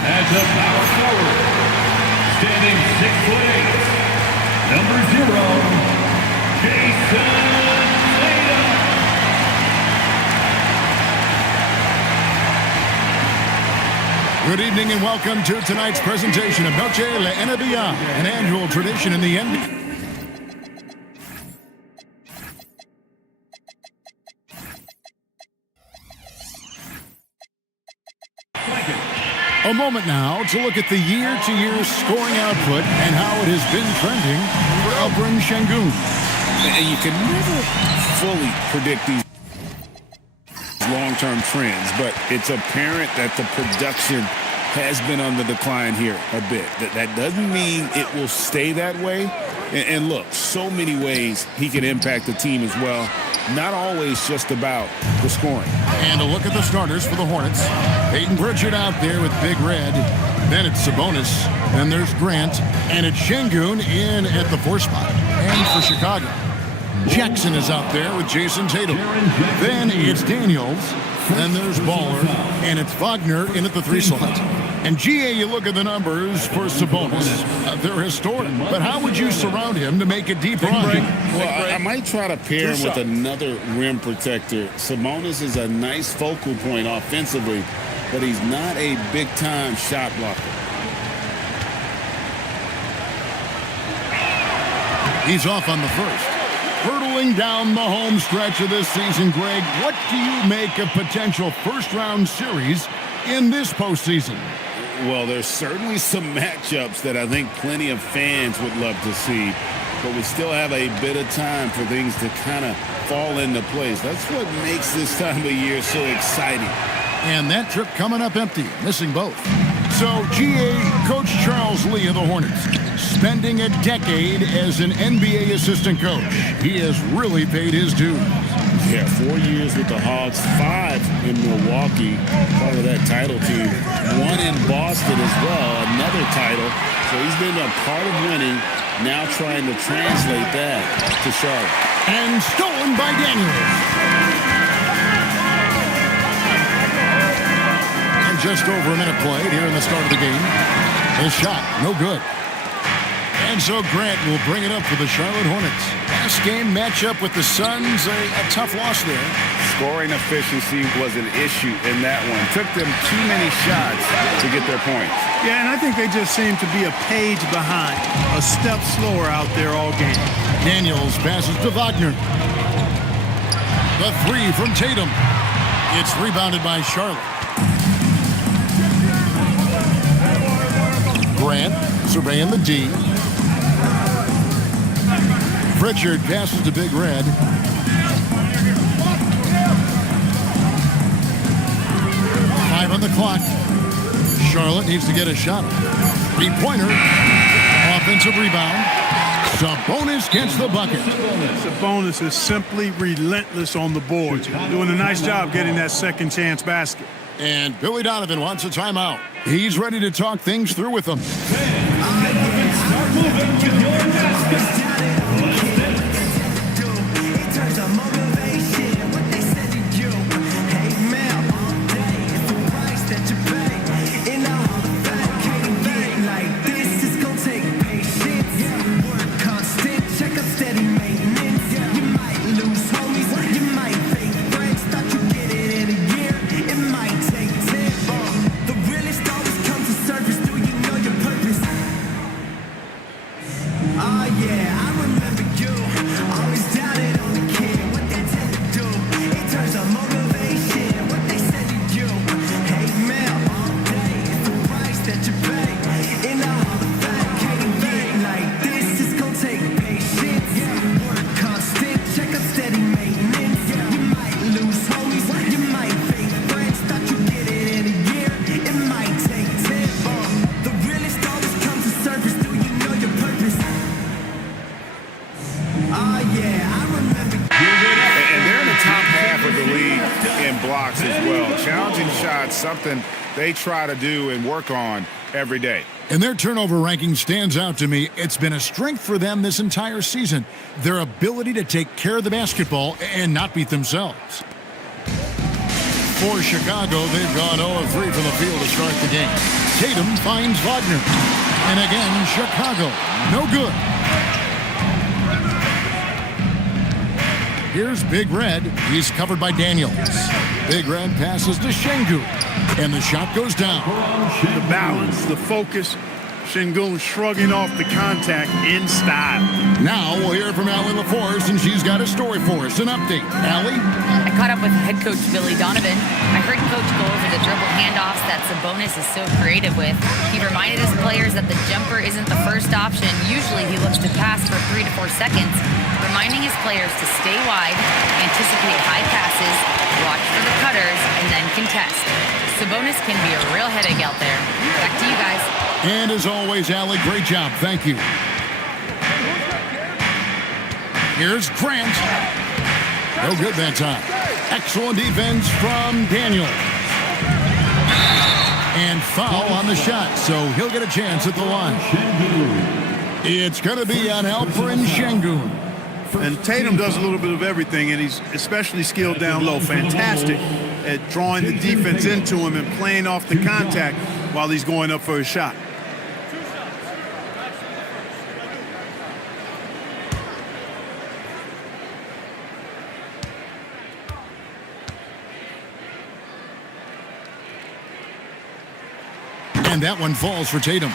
As a power forward, standing 6'8", number 0, Jason Tatum. Good evening and welcome to tonight's presentation of Noche La NBA, an annual tradition in the NBA. A moment now to look at the year-to-year scoring output and how it has been trending for Alperen Şengün. And you can never fully predict these long-term trends, but it's apparent that the production has been on the decline here a bit. That doesn't mean it will stay that way. And look, so many ways he can impact the team as well. Not always just about the scoring. And a look at the starters for the Hornets. Peyton Pritchard out there with Big Red. Then it's Sabonis. Then there's Grant. And it's Şengün in at the 4 spot. And for Chicago, Jackson is out there with Jason Tatum. Then it's Daniels. Then there's Baller. And it's Wagner in at the 3 slot. And GA, you look at the numbers for Sabonis. They're historic. But how would you surround him to make a deep run? Well, I might try to pair him with another rim protector. Sabonis is a nice focal point offensively, but he's not a big-time shot blocker. He's off on the first. Hurtling down the home stretch of this season, Greg, what do you make of potential first-round series in this postseason? Well, there's certainly some matchups that I think plenty of fans would love to see, but we still have a bit of time for things to kind of fall into place. That's what makes this time of year so exciting. And that trip coming up empty, missing both. So, GA, Coach Charles Lee of the Hornets, spending a decade as an NBA assistant coach. He has really paid his dues. Yeah, 4 years with the Hawks, 5 in Milwaukee, part of that title team. 1 in Boston as well, another title. So he's been a part of winning, now trying to translate that to Charlotte. And stolen by Daniels. And just over a minute played here in the start of the game. His shot, no good. And so Grant will bring it up for the Charlotte Hornets. Last game matchup with the Suns, a tough loss there. Scoring efficiency was an issue in that one. Took them too many shots to get their points. Yeah, and I think they just seem to be a page behind, a step slower out there all game. Daniels passes to Wagner. The 3 from Tatum. It's rebounded by Charlotte. Grant surveying the D. Pritchard passes to Big Red. 5 on the clock. Charlotte needs to get a shot. 3-pointer. Offensive rebound. Sabonis gets the bucket. Sabonis is simply relentless on the boards. Doing a nice job getting that second chance basket. And Billy Donovan wants a timeout. He's ready to talk things through with them. Start moving with your baskets. blocks as well. Challenging shots, something they try to do and work on every day. And their turnover ranking stands out to me. It's been a strength for them this entire season. Their ability to take care of the basketball and not beat themselves. For Chicago, they've gone 0 of 3 from the field to start the game. Tatum finds Wagner. And again, Chicago, no good. Here's Big Red. He's covered by Daniels. Big Red passes to Şengün. And the shot goes down. The balance, the focus. Şengün shrugging off the contact in style. Now we'll hear from Allie LaForce, and she's got a story for us. An update. Allie? I caught up with head coach Billy Donovan. I heard Coach go over the dribble handoffs that Sabonis is so creative with. He reminded his players that the jumper isn't the first option. Usually he looks to pass for 3 to 4 seconds, reminding his players to stay wide, anticipate high passes, watch for the cutters, and then contest. Sabonis can be a real headache out there. Back to you guys. And as always, Allie, great job. Thank you. Here's Grant. No good that time. Excellent defense from Daniel. And foul on the shot, so he'll get a chance at the line. It's going to be on Alperen Şengün. And Tatum does a little bit of everything, and he's especially skilled down low. Fantastic at drawing the defense into him and playing off the contact while he's going up for a shot. And that one falls for Tatum.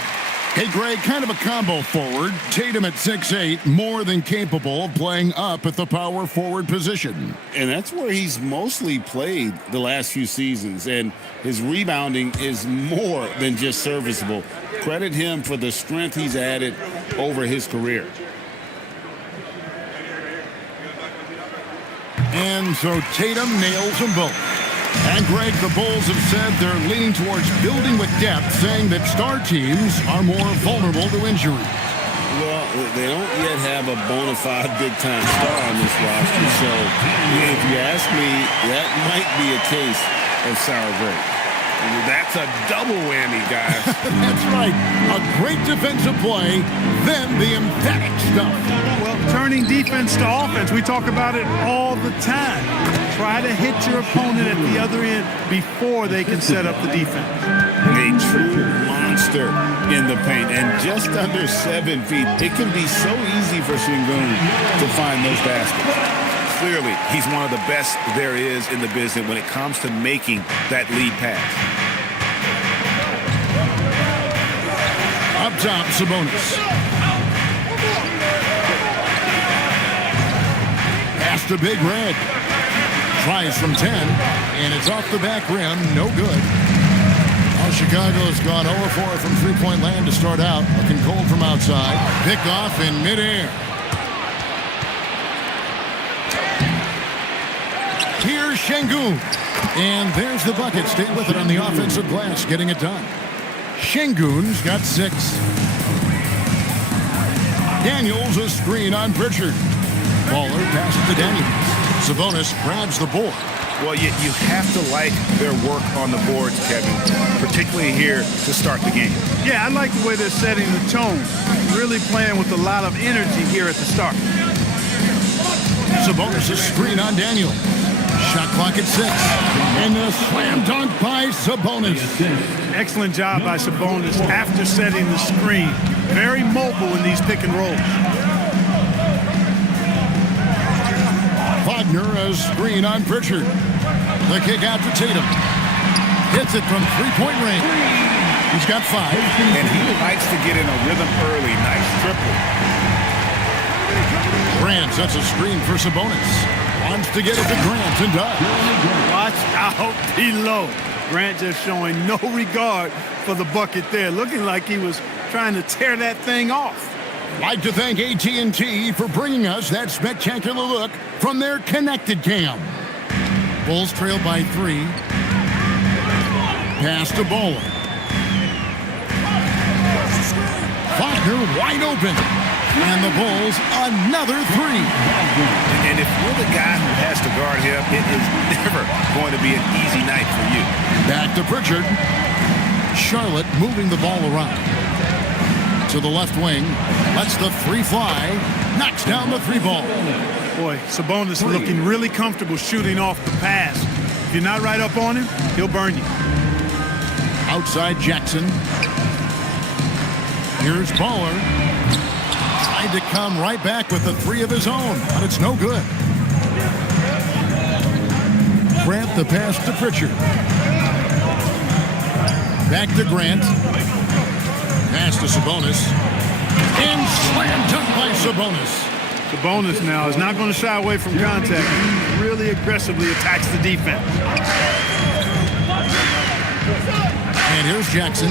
Hey, Greg, kind of a combo forward. Tatum at 6'8", more than capable of playing up at the power forward position. And that's where he's mostly played the last few seasons. And his rebounding is more than just serviceable. Credit him for the strength he's added over his career. And so Tatum nails them both. And, Greg, the Bulls have said they're leaning towards building with depth, saying that star teams are more vulnerable to injury. Well, they don't yet have a bona fide big-time star on this roster, so if you ask me, that might be a case of sour grapes. That's a double whammy, guys. That's right. A great defensive play, then the emphatic stuff. Well, turning defense to offense, we talk about it all the time. Try to hit your opponent at the other end before they can set up the defense. A true monster in the paint, and just under 7 feet. It can be so easy for Şengün to find those baskets. Clearly, he's one of the best there is in the business when it comes to making that lead pass. Up top, Sabonis. Pass to Big Red. Tries from 10, and it's off the back rim. No good. Well, Chicago's gone 0-4 from three-point land to start out. Looking cold from outside. Picked off in midair. Here's Şengün. And there's the bucket. Stay with it on the offensive glass, getting it done. Şengün's got 6. Daniels a screen on Pritchard. Baller passes to Daniels. Sabonis grabs the board. Well, you have to like their work on the boards, Kevin, particularly here to start the game. Yeah, I like the way they're setting the tone. Really playing with a lot of energy here at the start. Sabonis a screen on Daniels. Shot clock at 6. And the slam dunk by Sabonis. Excellent job by Sabonis after setting the screen. Very mobile in these pick and rolls. Wagner a screen on Pritchard. The kick out to Tatum. Hits it from three-point range. He's got 5. And he likes to get in a rhythm early. Nice triple. Grant sets a screen for Sabonis. Wants to get it to Grant and does. Watch out below. Grant just showing no regard for the bucket there. Looking like he was trying to tear that thing off. Like to thank AT&T for bringing us that spectacular look from their connected cam. Bulls trail by 3. Pass to Bowler. Wagner wide open. And the Bulls another 3. And if you're the guy who has to guard him, it is never going to be an easy night for you. Back to Pritchard. Charlotte moving the ball around. To the left wing. Lets the 3 fly. Knocks down the 3 ball. Boy, Sabonis looking really comfortable shooting off the pass. If you're not right up on him, he'll burn you. Outside Jackson. Here's Baller. Tried to come right back with the three of his own, but it's no good. Grant the pass to Pritchard. Back to Grant. Pass to Sabonis. And slam dunk by Sabonis. Sabonis now is not going to shy away from contact. He really aggressively attacks the defense. And here's Jackson.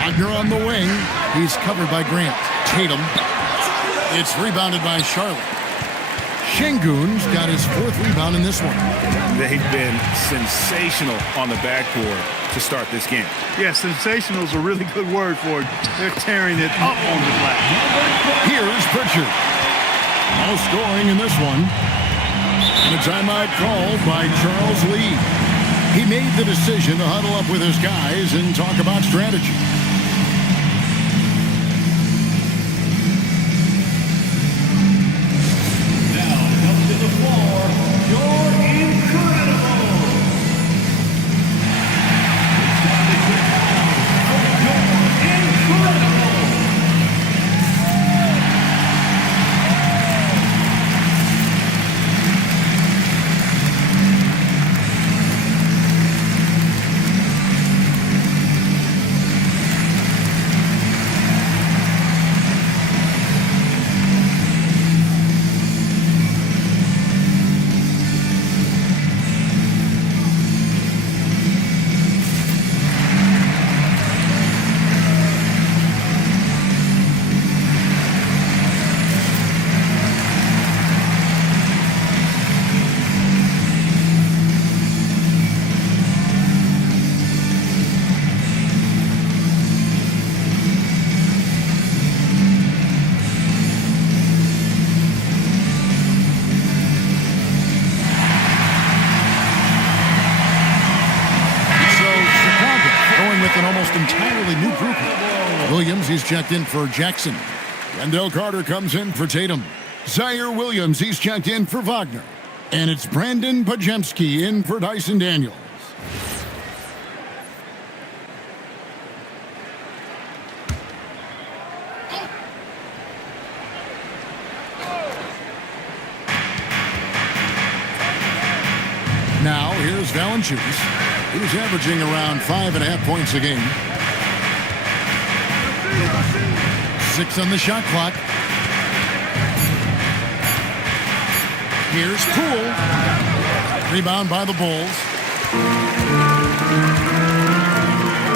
Wagner on the wing. He's covered by Grant. Tatum. It's rebounded by Charlotte. Şengün's got his fourth rebound in this one. They've been sensational on the backboard to start this game. Yeah, sensational is a really good word for it. They're tearing it up on the glass. Here's Pritchard. No scoring in this one. And a timeout called by Charles Lee. He made the decision to huddle up with his guys and talk about strategy. Entirely new grouping. Williams, he's checked in for Jackson. Wendell Carter comes in for Tatum. Zaire Williams, he's checked in for Wagner. And it's Brandon Pajemski in for Dyson Daniels. Now, here's Valanciunas. He's averaging around 5.5 points a game. 6 on the shot clock. Here's Poole. Rebound by the Bulls.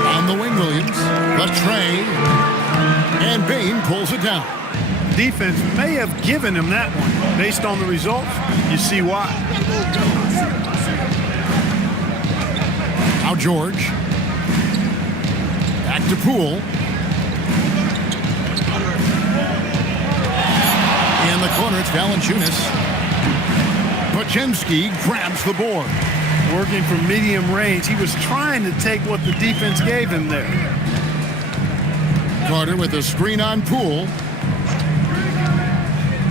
On the wing, Williams. But Trey. And Bain pulls it down. Defense may have given him that one. Based on the results, you see why. Now George. Back to Poole. In the corner, it's Valanciunas. Pajemski grabs the board. Working from medium range. He was trying to take what the defense gave him there. Carter with a screen on Poole.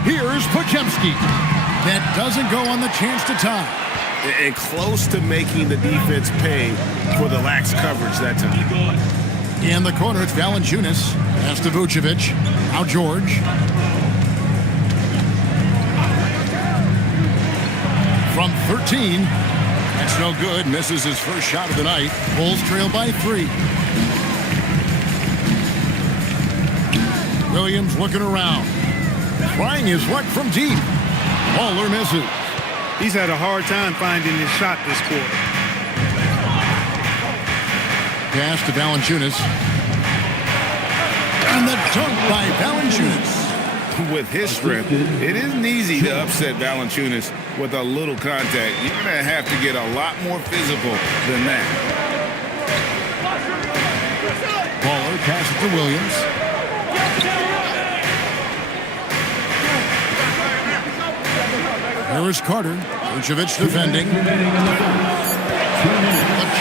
Here's Pajemski. That doesn't go on the chance to tie. And close to making the defense pay for the lax coverage that time. In the corner, it's Valanciunas. Pass to Vucevic. Now George. From 13. That's no good. Misses his first shot of the night. Bulls trail by 3. Williams looking around. Trying his luck from deep. Baller misses. He's had a hard time finding his shot this quarter. Pass to Valanciunas. And the dunk by Valanciunas. With his strength, it isn't easy to upset Valanciunas with a little contact. You're going to have to get a lot more physical than that. Baller passes to Williams. Here is Carter. Vucevic defending. A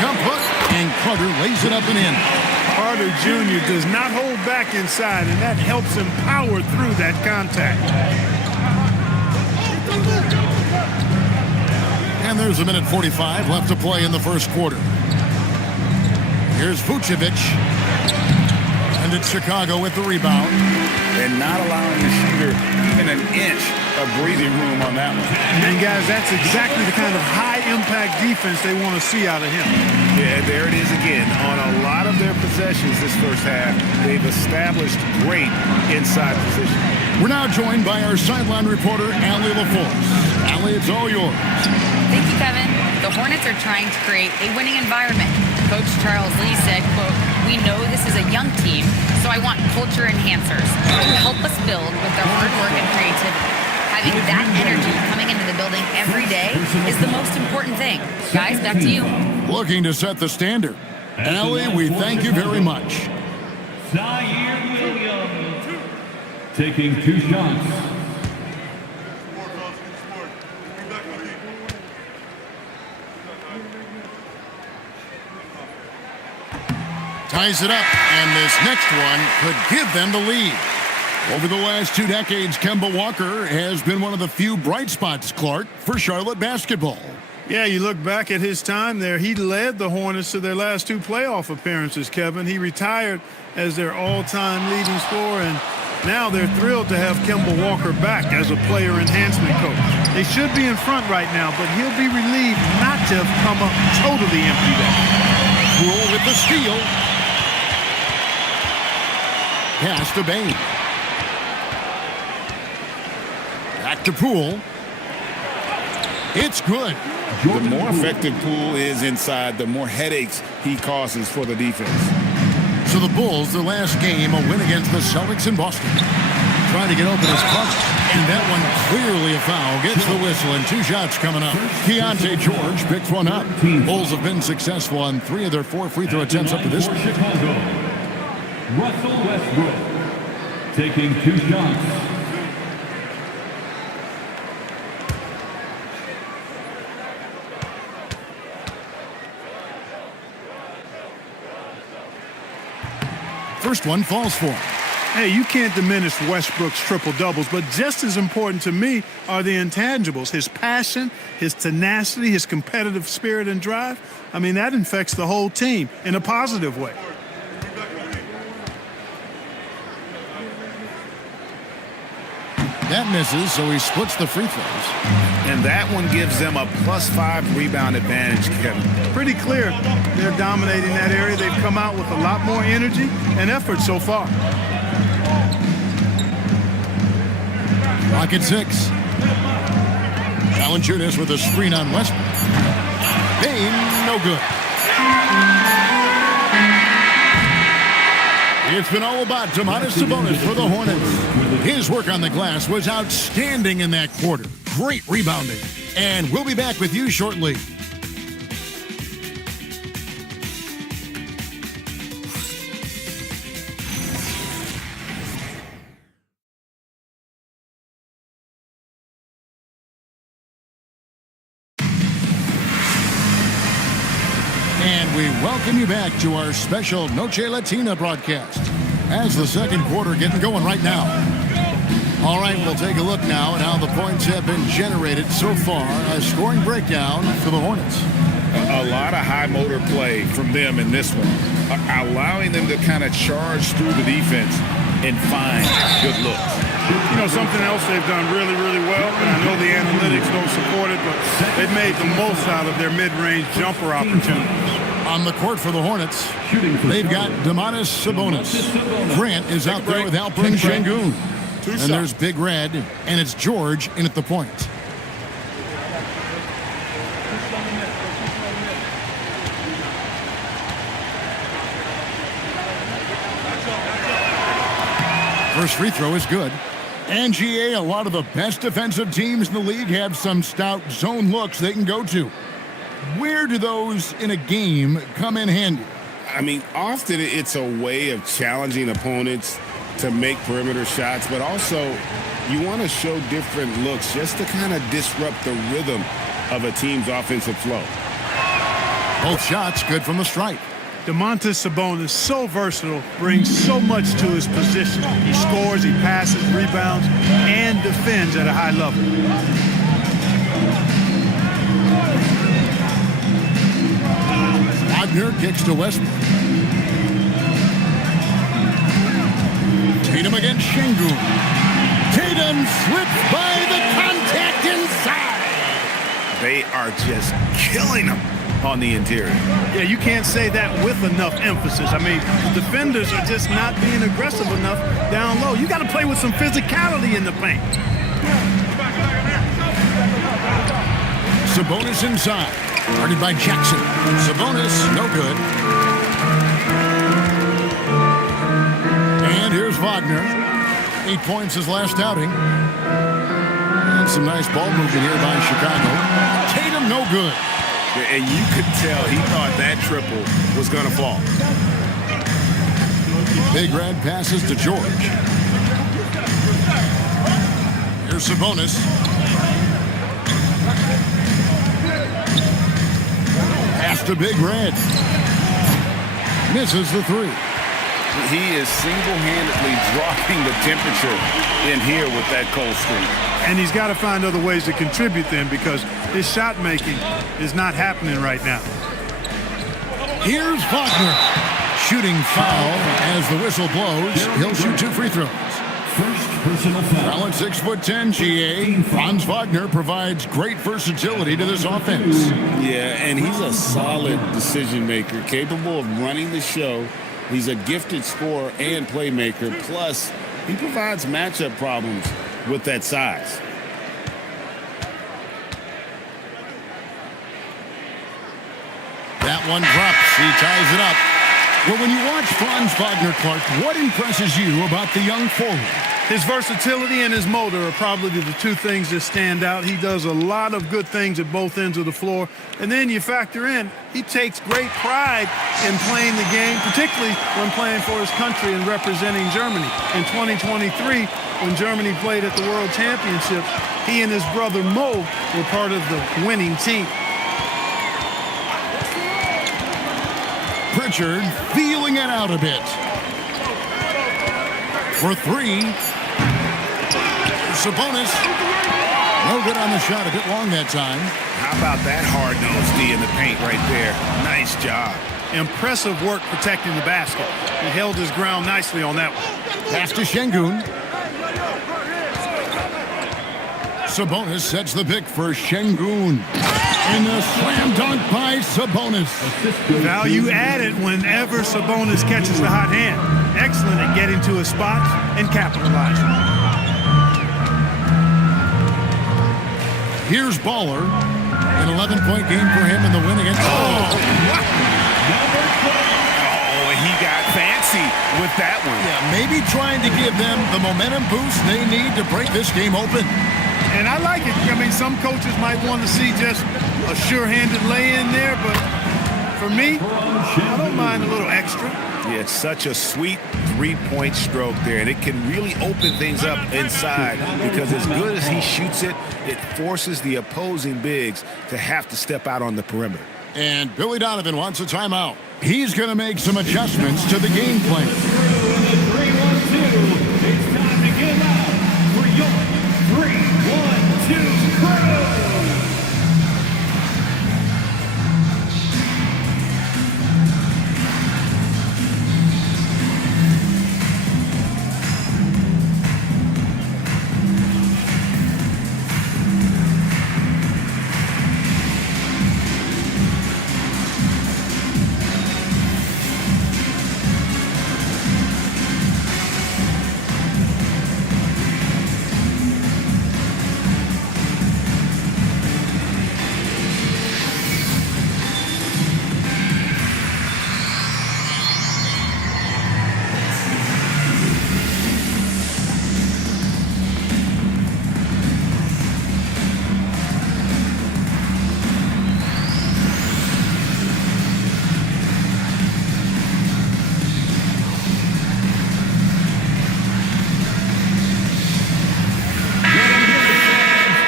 jump hook, and Carter lays it up and in. Carter Jr. does not hold back inside, and that helps him power through that contact. There's a minute 45 left to play in the first quarter. Here's Vucevic. And it's Chicago with the rebound. And not allowing the shooter even an inch of breathing room on that one. And guys, that's exactly the kind of high-impact defense they want to see out of him. Yeah, there it is again. On a lot of their possessions this first half, they've established great inside position. We're now joined by our sideline reporter, Allie LaForce. Allie, it's all yours. Thank you, Kevin. The Hornets are trying to create a winning environment. Coach Charles Lee said, quote, "We know this is a young team, so I want culture enhancers who help us build with their hard work and creativity. Having that energy coming into the building every day is the most important thing." Guys, back to you. Looking to set the standard. Allie, we thank you very much. Zaire Williams taking 2 shots. Ties it up, and this next one could give them the lead. Over the last 2 decades, Kemba Walker has been one of the few bright spots, Clark, for Charlotte basketball. Yeah, you look back at his time there, he led the Hornets to their last 2 playoff appearances, Kevin. He retired as their all-time leading scorer, and now they're thrilled to have Kemba Walker back as a player enhancement coach. They should be in front right now, but he'll be relieved not to have come up totally empty there. Rule with the steal. Pass to Bain. Back to Poole. It's good. The more effective Poole is inside, the more headaches he causes for the defense. So the Bulls, their last game, a win against the Celtics in Boston. Trying to get open his puck, and that one clearly a foul. Gets the whistle, and 2 shots coming up. Keontae George picks one up. Bulls have been successful on 3 of their 4 free throw attempts up to this point. Chicago, Russell Westbrook taking 2 shots. First one falls for him. Hey, you can't diminish Westbrook's triple-doubles, but just as important to me are the intangibles. His passion, his tenacity, his competitive spirit and drive. I mean, that infects the whole team in a positive way. That misses, so he splits the free throws. And that one gives them a +5 rebound advantage, Kevin. Pretty clear they're dominating that area. They've come out with a lot more energy and effort so far. Rocket 6. Valanciunas with a screen on Westbrook. Bain, no good. It's been all about Domantas Sabonis for the Hornets. His work on the glass was outstanding in that quarter. Great rebounding. And we'll be back with you shortly. And we welcome you back to our special Noche Latina broadcast as the second quarter getting going right now. All right, we'll take a look now at how the points have been generated so far. A scoring breakdown for the Hornets. A lot of high motor play from them in this one, allowing them to kind of charge through the defense and find good looks. You know, something else they've done really, really well, and I know the analytics don't support it, but they've made the most out of their mid-range jumper opportunities. On the court for the Hornets, they've got Domantas Sabonis. Grant is out there with Alperen Şengün. And there's Big Red, and it's George in at the point. First free throw is good. And GA, a lot of the best defensive teams in the league have some stout zone looks they can go to. Where do those in a game come in handy? I mean, often it's a way of challenging opponents to make perimeter shots, but also you want to show different looks just to kind of disrupt the rhythm of a team's offensive flow. Both shots good from the stripe. Domantas Sabonis, so versatile, brings so much to his position. He scores, he passes, rebounds, and defends at a high level. Wagner kicks to Westbrook. Tatum against Şengün. Tatum slips by the contact inside. They are just killing them on the interior. Yeah, you can't say that with enough emphasis. I mean, the defenders are just not being aggressive enough down low. You got to play with some physicality in the paint. Sabonis inside. Guarded by Jackson. Sabonis, no good. And here's Wagner. 8 points his last outing. And some nice ball movement here by Chicago. Tatum, no good. And you could tell he thought that triple was going to fall. Big Red passes to George. Here's Sabonis. Pass to Big Red. Misses the three. He is single-handedly dropping the temperature in here with that cold streak. And he's got to find other ways to contribute then, because his shot making is not happening right now. Here's Wagner. Shooting foul as the whistle blows. He'll shoot 2 free throws. First personal foul. Well, at 6'10", GA, Franz Wagner provides great versatility to this offense. Yeah, and he's a solid decision maker, capable of running the show. He's a gifted scorer and playmaker. Plus, he provides matchup problems with that size. That one drops. He ties it up. Well, when you watch Franz Wagner, Clark, what impresses you about the young forward? His versatility and his motor are probably the two things that stand out. He does a lot of good things at both ends of the floor. And then you factor in, he takes great pride in playing the game, particularly when playing for his country and representing Germany. In 2023, when Germany played at the World Championship, he and his brother Mo were part of the winning team. Pritchard feeling it out a bit. For 3. Sabonis. No good on the shot. A bit long that time. How about that hard-nosed D in the paint right there? Nice job. Impressive work protecting the basket. He held his ground nicely on that one. Pass to Şengün. Sabonis sets the pick for Şengün. And a slam dunk by Sabonis. Value added whenever Sabonis catches the hot hand. Excellent at getting to his spots and capitalizing. Here's Baller. An 11-point game for him in the win against... Oh, he got fancy with that one. Yeah, maybe trying to give them the momentum boost they need to break this game open. And I like it. I mean, some coaches might want to see just a sure-handed lay-in there, but for me, I don't mind a little extra. Yeah, it's such a sweet three-point stroke there, and it can really open things up inside because as good as he shoots it, it forces the opposing bigs to have to step out on the perimeter. And Billy Donovan wants a timeout. He's going to make some adjustments to the game plan. It's time to get out for your 3-1-2 crew.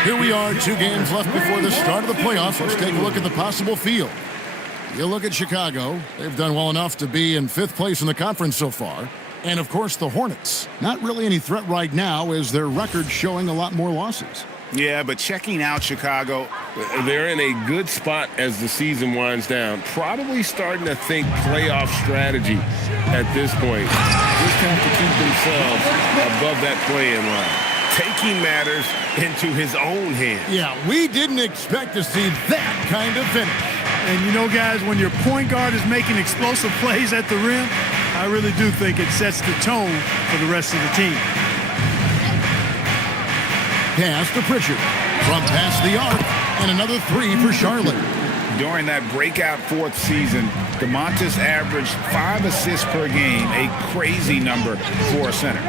Here we are, 2 games left before the start of the playoffs. Let's take a look at the possible field. You look at Chicago. They've done well enough to be in 5th place in the conference so far. And, of course, the Hornets. Not really any threat right now as their record showing a lot more losses. Yeah, but checking out Chicago, They're in a good spot as the season winds down. Probably starting to think playoff strategy at this point. Just have to keep themselves above that play-in line. Taking matters into his own hands. Yeah, we didn't expect to see that kind of finish. And you know, guys, when your point guard is making explosive plays at the rim, I really do think it sets the tone for the rest of the team. Pass to Pritchard. From past the arc, and another three for Charlotte. During that breakout fourth season, DeMontis averaged 5 assists per game, a crazy number for a center.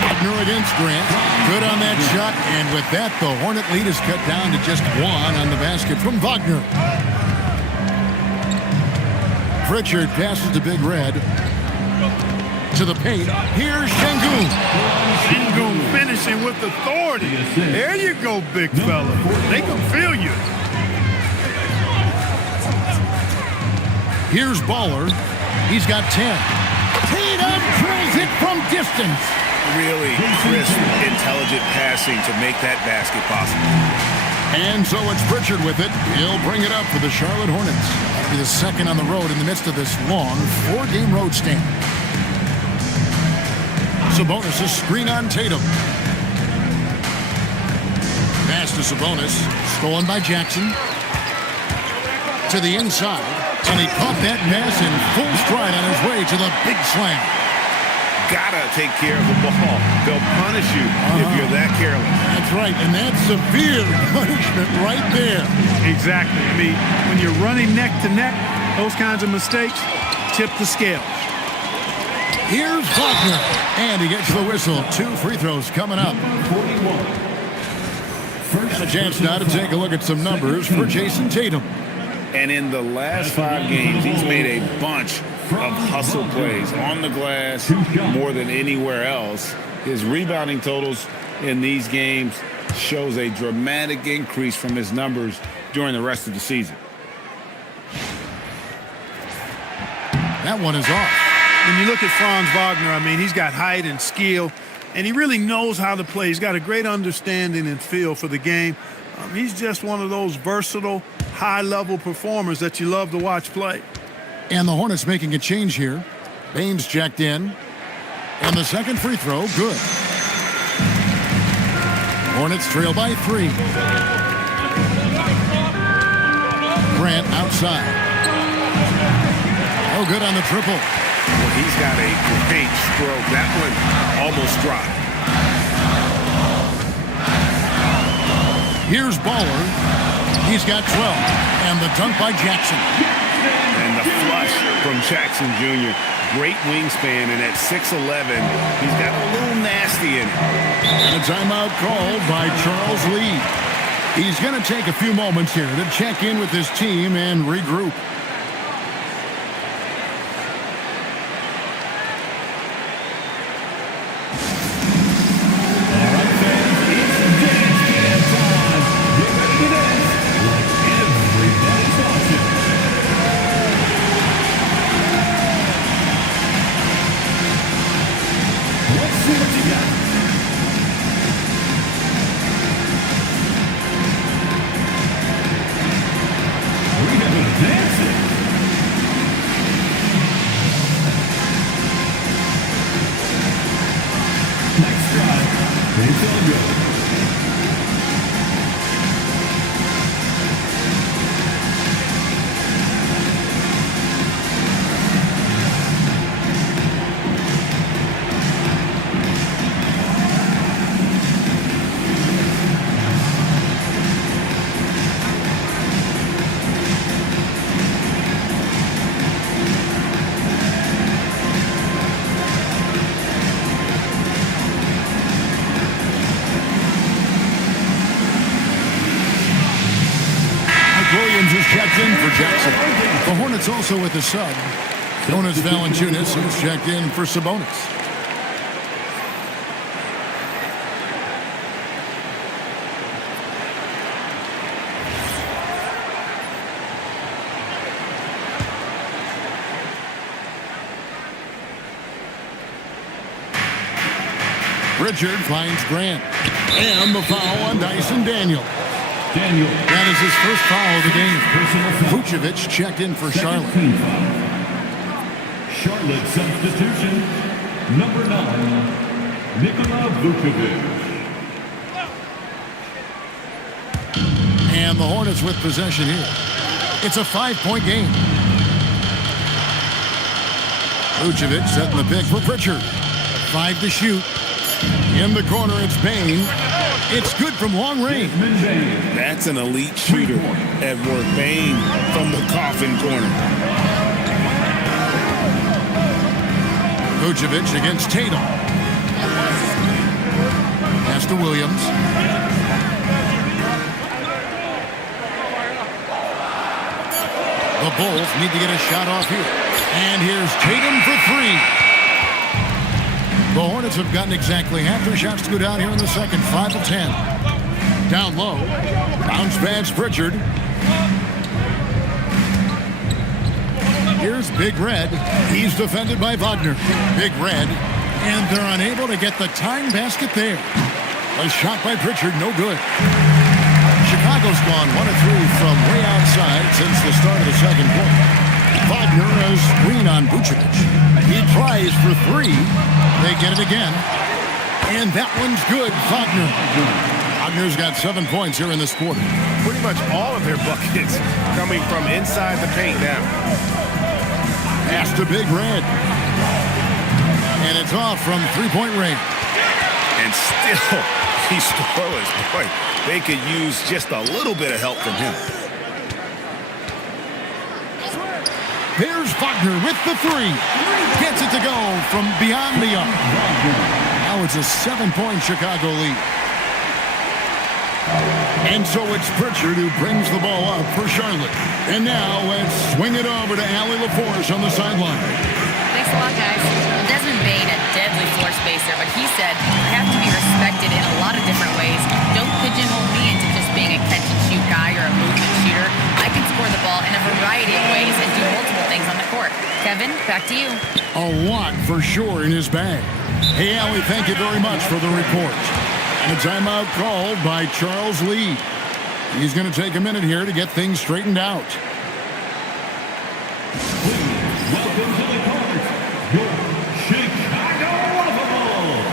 Wagner against Grant. Good on that shot, and with that, the Hornet lead is cut down to just one on the basket from Wagner. Pritchard passes to Big Red. To the paint. Here's Şengün. Şengün finishing with authority. There you go, big fella. They can feel you. Here's Baller. He's got 10. Tatum drills it from distance. Really crisp, intelligent passing to make that basket possible. And so it's Pritchard with it. He'll bring it up for the Charlotte Hornets. That'll be the second on the road in the midst of this long 4-game road stand. Sabonis' screen on Tatum. Pass to Sabonis. Stolen by Jackson. To the inside. And he caught that pass in full stride on his way to the big slam. Gotta take care of the ball. They'll punish you if you're that careless. That's right, and that's severe punishment right there. Exactly. I mean, when you're running neck to neck, those kinds of mistakes tip the scale. Here's Wagner, and he gets the whistle. 2 free throws coming up. And a chance now to take a look at some numbers for Jason Tatum. And in the last 5 games, he's made a bunch of hustle plays on the glass more than anywhere else. His rebounding totals in these games shows a dramatic increase from his numbers during the rest of the season. That one is off. When you look at Franz Wagner, I mean, he's got height and skill, and he really knows how to play. He's got a great understanding and feel for the game. He's just one of those versatile, high-level performers that you love to watch play. And the Hornets making a change here. Baines checked in. And the second free throw, good. Hornets trail by 3. Grant outside. Oh, good on the triple. Well, he's got a great stroke. That one almost dropped. Here's Baller. He's got 12. And the dunk by Jackson. And the flush from Jackson Jr. Great wingspan, and at 6'11", he's got a little nasty in it. And a timeout called by Charles Lee. He's going to take a few moments here to check in with his team and regroup. Williams is checked in for Jackson. The Hornets also with the sub. Jonas Valanciunas, who's checked in for Sabonis. Pritchard finds Grant. And the foul on Dyson Daniel. Daniel. That is his first foul of the game. Personal foul. Vucevic checked in for Second Charlotte. team foul. Charlotte substitution, number 9, Nikola Vucevic. And the Hornets with possession here. It's a 5-point game. Vucevic setting the pick for Pritchard. 5 to shoot. In the corner, it's Bain. It's good from long range. That's an elite shooter at work. Bain from the coffin corner. Vucevic against Tatum. Pass to Williams. The Bulls need to get a shot off here. And here's Tatum for 3. The Hornets have gotten exactly half their shots to go down here in the second. 5 of 10. Down low. Bounce pass Pritchard. Here's Big Red. He's defended by Wagner. Big Red. And they're unable to get the tying basket there. A shot by Pritchard, no good. Chicago's gone 1 of 3 from way outside since the start of the second quarter. Wagner has screen on Vucevic. He tries for 3. They get it again. And that one's good. Wagner's got 7 points here in this quarter. Pretty much all of their buckets coming from inside the paint now. Pass to Big Red. And it's off from 3-point range. And still, he's scoreless. Boy, they could use just a little bit of help from him. Here's Wagner with the 3. Gets it to go from beyond the arc. Now it's a 7-point Chicago lead. And so it's Pritchard who brings the ball up for Charlotte. And now let's swing it over to Allie LaForce on the sideline. Thanks a lot, guys. Well, Desmond Bain, a deadly floor spacer, but he said, I have to be respected in a lot of different ways. Don't pigeonhole me into just being a catch-and-shoot guy or a movement shooter. I can score the ball in a variety of ways and do multiple things on the court. Kevin, back to you. A lot for sure in his bag. Hey, Allie, thank you very much for the report. And a timeout called by Charles Lee. He's going to take a minute here to get things straightened out. Welcome to the court, your Chicago Bulls.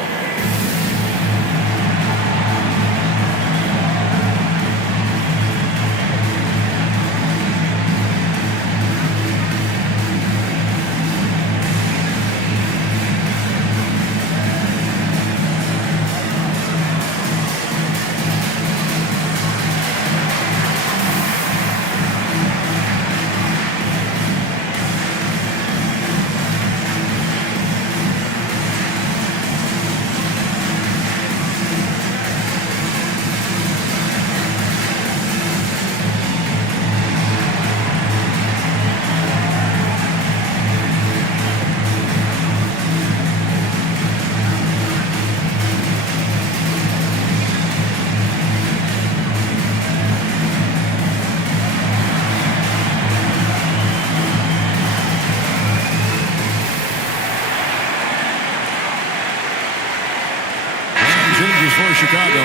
For Chicago,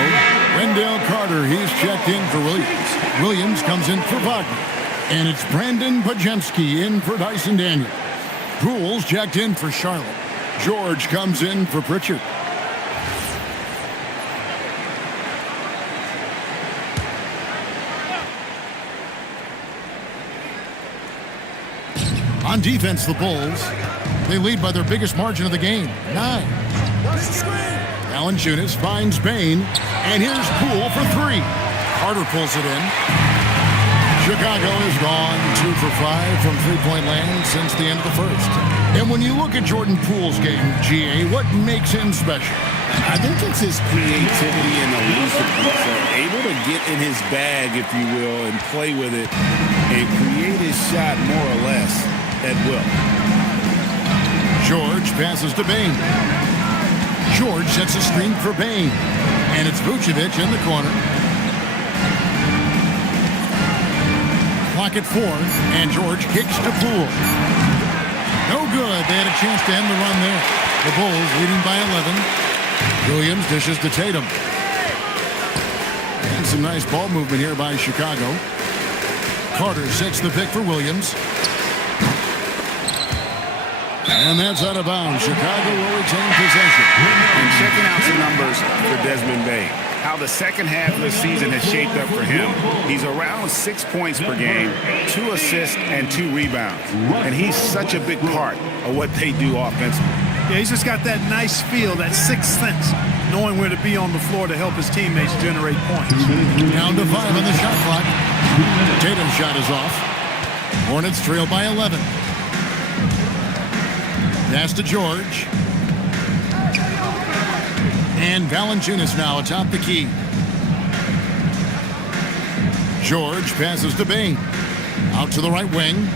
Wendell Carter, he's checked in for Williams. Williams comes in for Wagner. And it's Brandon Pajemski in for Dyson Daniel. Pools checked in for Charlotte. George comes in for Pritchard. On defense, the Bulls, they lead by their biggest margin of the game, 9. Valanciunas finds Bain, and here's Poole for 3. Carter pulls it in. Chicago has gone 2 for 5 from three-point land since the end of the first. And when you look at Jordan Poole's game, GA, what makes him special? I think it's his creativity and elusiveness. Able to get in his bag, if you will, and play with it and create his shot more or less at will. George passes to Bain. George sets a screen for Bain. And it's Vucevic in the corner. Clock at 4, and George kicks to Poole. No good. They had a chance to end the run there. The Bulls leading by 11. Williams dishes to Tatum. And some nice ball movement here by Chicago. Carter sets the pick for Williams. And that's out of bounds. Chicago will retain possession. And checking out some numbers for Desmond Bane. How the second half of the season has shaped up for him. He's around 6 points per game, 2 assists, and 2 rebounds. And he's such a big part of what they do offensively. Yeah, he's just got that nice feel, that sixth sense, knowing where to be on the floor to help his teammates generate points. Down to 5 on the shot clock. Tatum's shot is off. Hornets trail by 11. Pass to George. And Valanciunas now atop the key. George passes to Bane. Out to the right wing.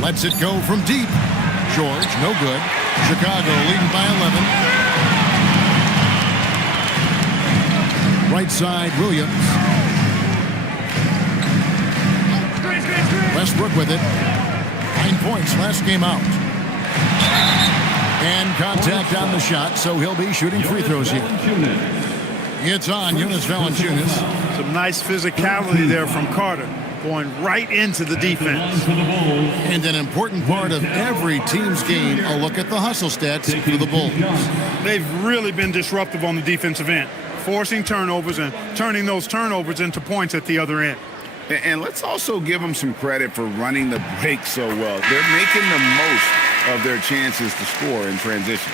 Lets it go from deep. George, no good. Chicago leading by 11. Right side, Williams. Westbrook with it. 9 points last game out. And contact on the shot, so he'll be shooting free throws here. It's on Jonas Valanciunas. Some nice physicality there from Carter, going right into the defense. And an important part of every team's game, a look at the hustle stats for the Bulls. They've really been disruptive on the defensive end, forcing turnovers and turning those turnovers into points at the other end. And let's also give them some credit for running the break so well. They're making the most of their chances to score in transition.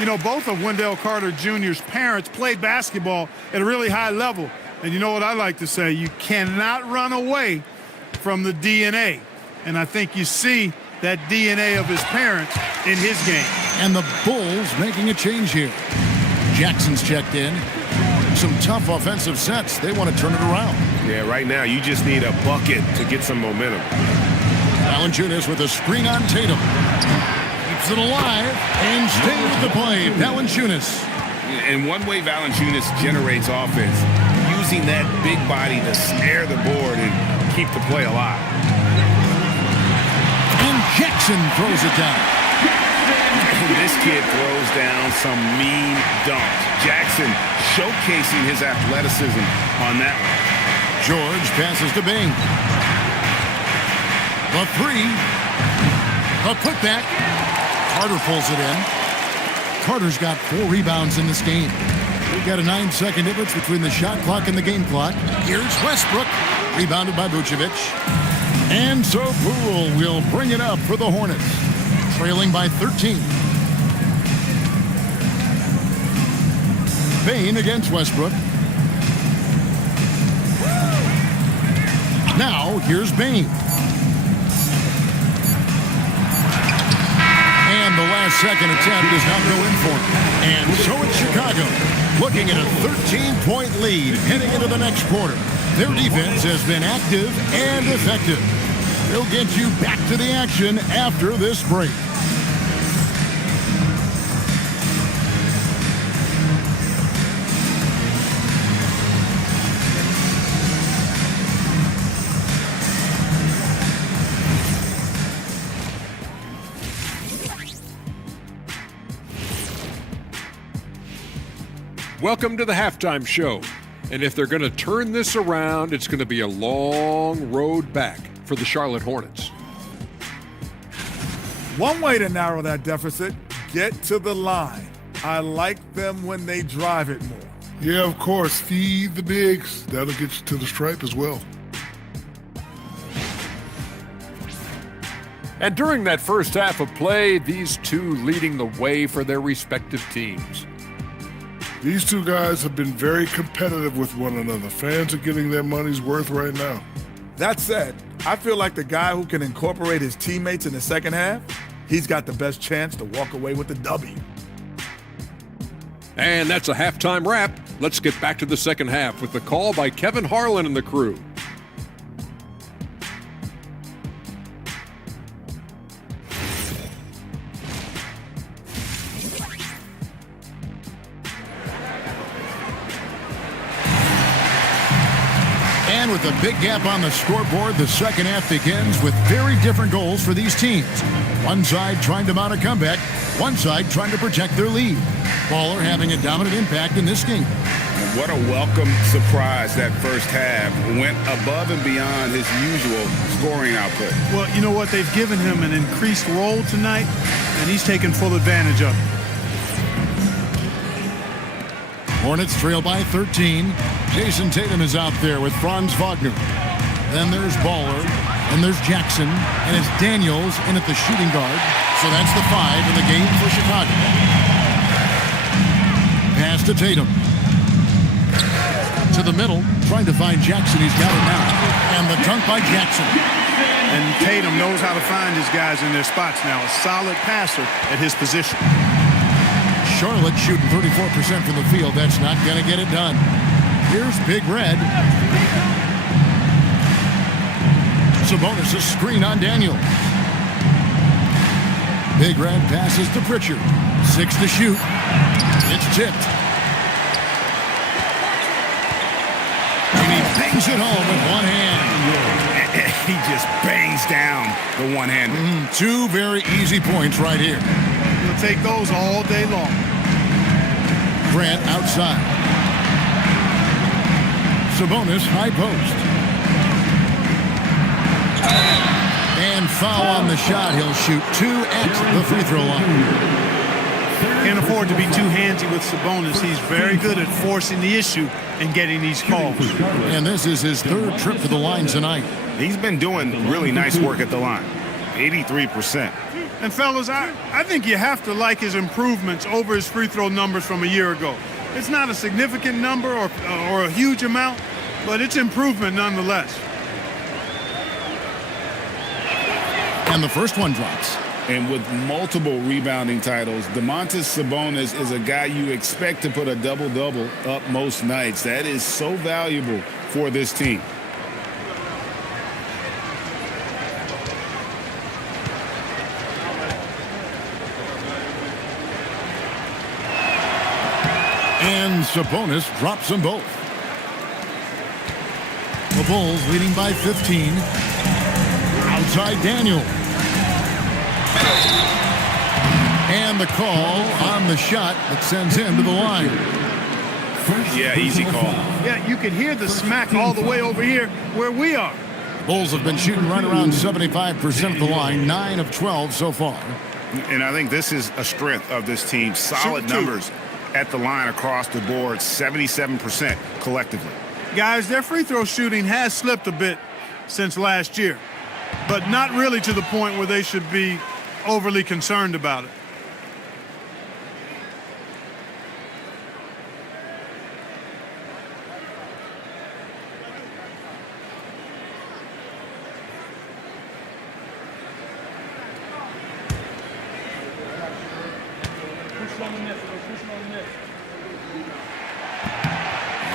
You know, both of Wendell Carter Jr.'s parents played basketball at a really high level. And you know what I like to say? You cannot run away from the DNA. And I think you see that DNA of his parents in his game. And the Bulls making a change here. Jackson's checked in. Some tough offensive sets. They want to turn it around. Yeah, right now you just need a bucket to get some momentum. Valanciunas with a screen on Tatum. Keeps it alive and stay with the play. Valanciunas. And one way Valanciunas generates offense, using that big body to snare the board and keep the play alive. And Jackson throws it down. And this kid throws down some mean dunks. Jackson showcasing his athleticism on that one. George passes to Bane. The three. A putback. Carter pulls it in. Carter's got 4 rebounds in this game. We've got a 9-second difference between the shot clock and the game clock. Here's Westbrook. Rebounded by Vucevic. And so Poole will bring it up for the Hornets. Trailing by 13. Bane against Westbrook. Now, here's Bane. And the last second attempt does not go in for him. And so it's Chicago, looking at a 13-point lead heading into the next quarter. Their defense has been active and effective. They'll get you back to the action after this break. Welcome to the halftime show. And if they're going to turn this around, it's going to be a long road back for the Charlotte Hornets. One way to narrow that deficit, get to the line. I like them when they drive it more. Yeah, of course. Feed the bigs. That'll get you to the stripe as well. And during that first half of play, these two leading the way for their respective teams. These two guys have been very competitive with one another. Fans are getting their money's worth right now. That said, I feel like the guy who can incorporate his teammates in the second half, he's got the best chance to walk away with the W. And that's a halftime wrap. Let's get back to the second half with the call by Kevin Harlan and the crew. And with a big gap on the scoreboard, the second half begins with very different goals for these teams. One side trying to mount a comeback, one side trying to protect their lead. Baller having a dominant impact in this game. What a welcome surprise that first half. Went above and beyond his usual scoring output. Well, you know what? They've given him an increased role tonight, and he's taken full advantage of it. Hornets trail by 13. Jason Tatum is out there with Franz Wagner. Then there's Baller, and there's Jackson, and it's Daniels in at the shooting guard. So that's the 5 in the game for Chicago. Pass to Tatum. To the middle, trying to find Jackson. He's got it now. And the dunk by Jackson. And Tatum knows how to find his guys in their spots now. A solid passer at his position. Charlotte shooting 34% from the field. That's not going to get it done. Here's Big Red. Sabonis a screen on Daniels. Big Red passes to Pritchard. 6 to shoot. It's tipped. And he bangs it home with one hand. He just bangs down the one-hander. 2 very easy points right here. He'll take those all day long. Grant outside. Sabonis high post. And foul on the shot. He'll shoot 2 at the free throw line. Can't afford to be too handsy with Sabonis. He's very good at forcing the issue and getting these calls. And this is his 3rd trip to the line tonight. He's been doing really nice work at the line. 83%. And fellas, I think you have to like his improvements over his free throw numbers from a year ago. It's not a significant number or a huge amount, but it's improvement nonetheless. And the first one drops. And with multiple rebounding titles, Domantas Sabonis is a guy you expect to put a double-double up most nights. That is so valuable for this team. And Sabonis drops them both. The Bulls leading by 15. Outside Daniel. And the call on the shot that sends him to the line. Yeah, easy call. Yeah, you can hear the smack all the way over here where we are. Bulls have been shooting right around 75% of the line, 9 of 12 so far. And I think this is a strength of this team. Solid numbers at the line across the board, 77% collectively. Guys, their free throw shooting has slipped a bit since last year, but not really to the point where they should be overly concerned about it.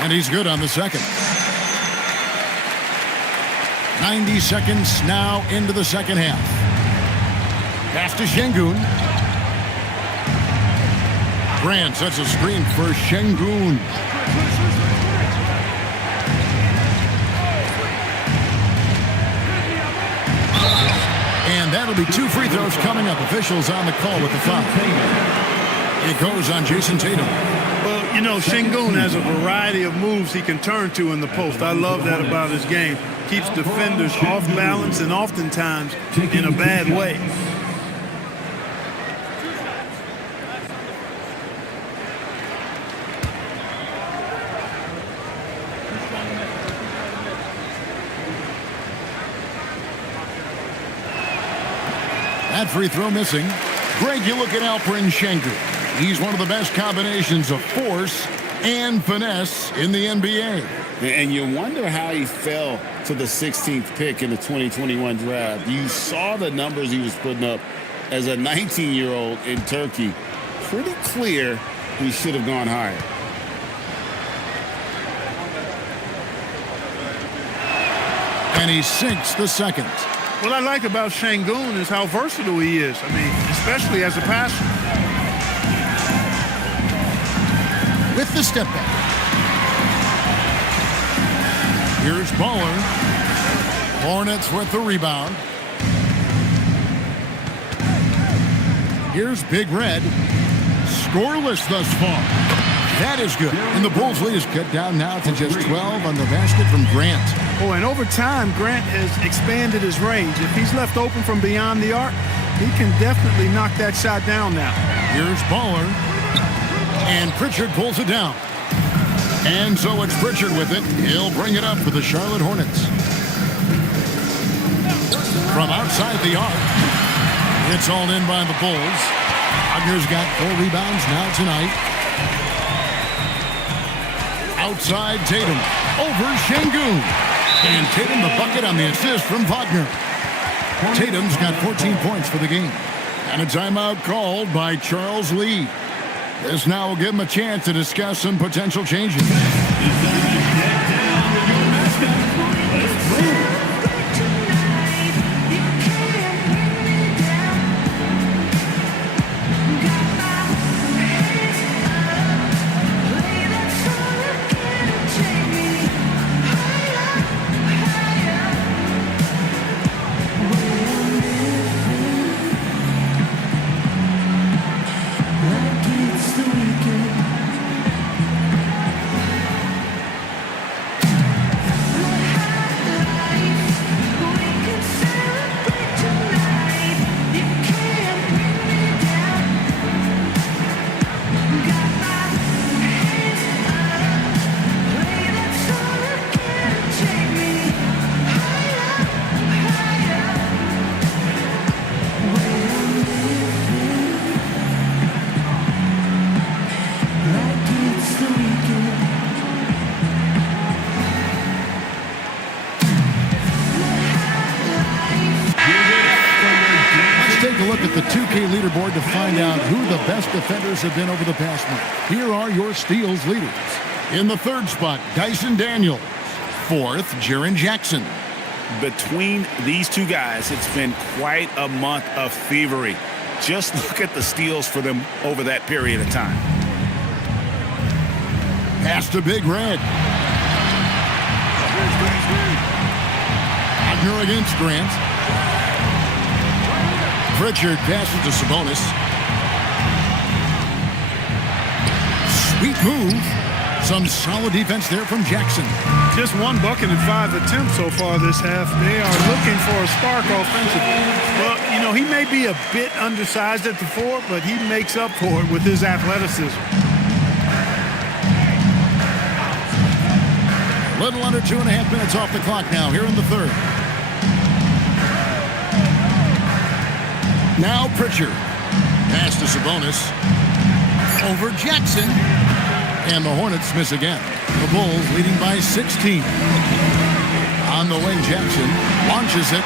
And he's good on the second. 90 seconds now into the second half. Pass to Şengün. Grant sets a screen for Şengün. And that'll be 2 free throws coming up. Officials on the call with the foul. It goes on Jason Tatum. Well, you know, Şengün has a variety of moves he can turn to in the post. I love that about his game. Keeps defenders off balance and oftentimes in a bad way. That free throw missing. Greg, you look at Alperen Şengün. He's one of the best combinations of force and finesse in the NBA. And you wonder how he fell to the 16th pick in the 2021 draft. You saw the numbers he was putting up as a 19-year-old in Turkey. Pretty clear he should have gone higher. And he sinks the second. What I like about Şengün is how versatile he is. I mean, especially as a passer. With the step back. Here's Baller. Hornets with the rebound. Here's Big Red. Scoreless thus far. That is good. And the Bulls lead is cut down now to just 12 on the basket from Grant. Oh, and over time, Grant has expanded his range. If he's left open from beyond the arc, he can definitely knock that shot down now. Here's Baller. And Pritchard pulls it down. And so it's Pritchard with it. He'll bring it up for the Charlotte Hornets. From outside the arc, it's all in by the Bulls. Wagner's got 4 rebounds now tonight. Outside Tatum. Over Şengün. And Tatum the bucket on the assist from Wagner. Tatum's got 14 points for the game. And a timeout called by Charles Lee. This now will give him a chance to discuss some potential changes. The 2K leaderboard to find out who the best defenders have been over the past month. Here are your steals leaders. In the 3rd spot, Dyson Daniels. 4th, Jaren Jackson. Between these two guys, it's been quite a month of thievery. Just look at the steals for them over that period of time. Pass to Big Red. Wagner against Grant. Pritchard passes to Sabonis. Sweet move. Some solid defense there from Jackson. Just 1 bucket and 5 attempts so far this half. They are looking for a spark offensively. Well, you know, he may be a bit undersized at the 4, but he makes up for it with his athleticism. Little under 2.5 minutes off the clock now here in the 3rd. Now Pritchard. Pass to Sabonis. Over Jackson. And the Hornets miss again. The Bulls leading by 16. On the wing, Jackson launches it.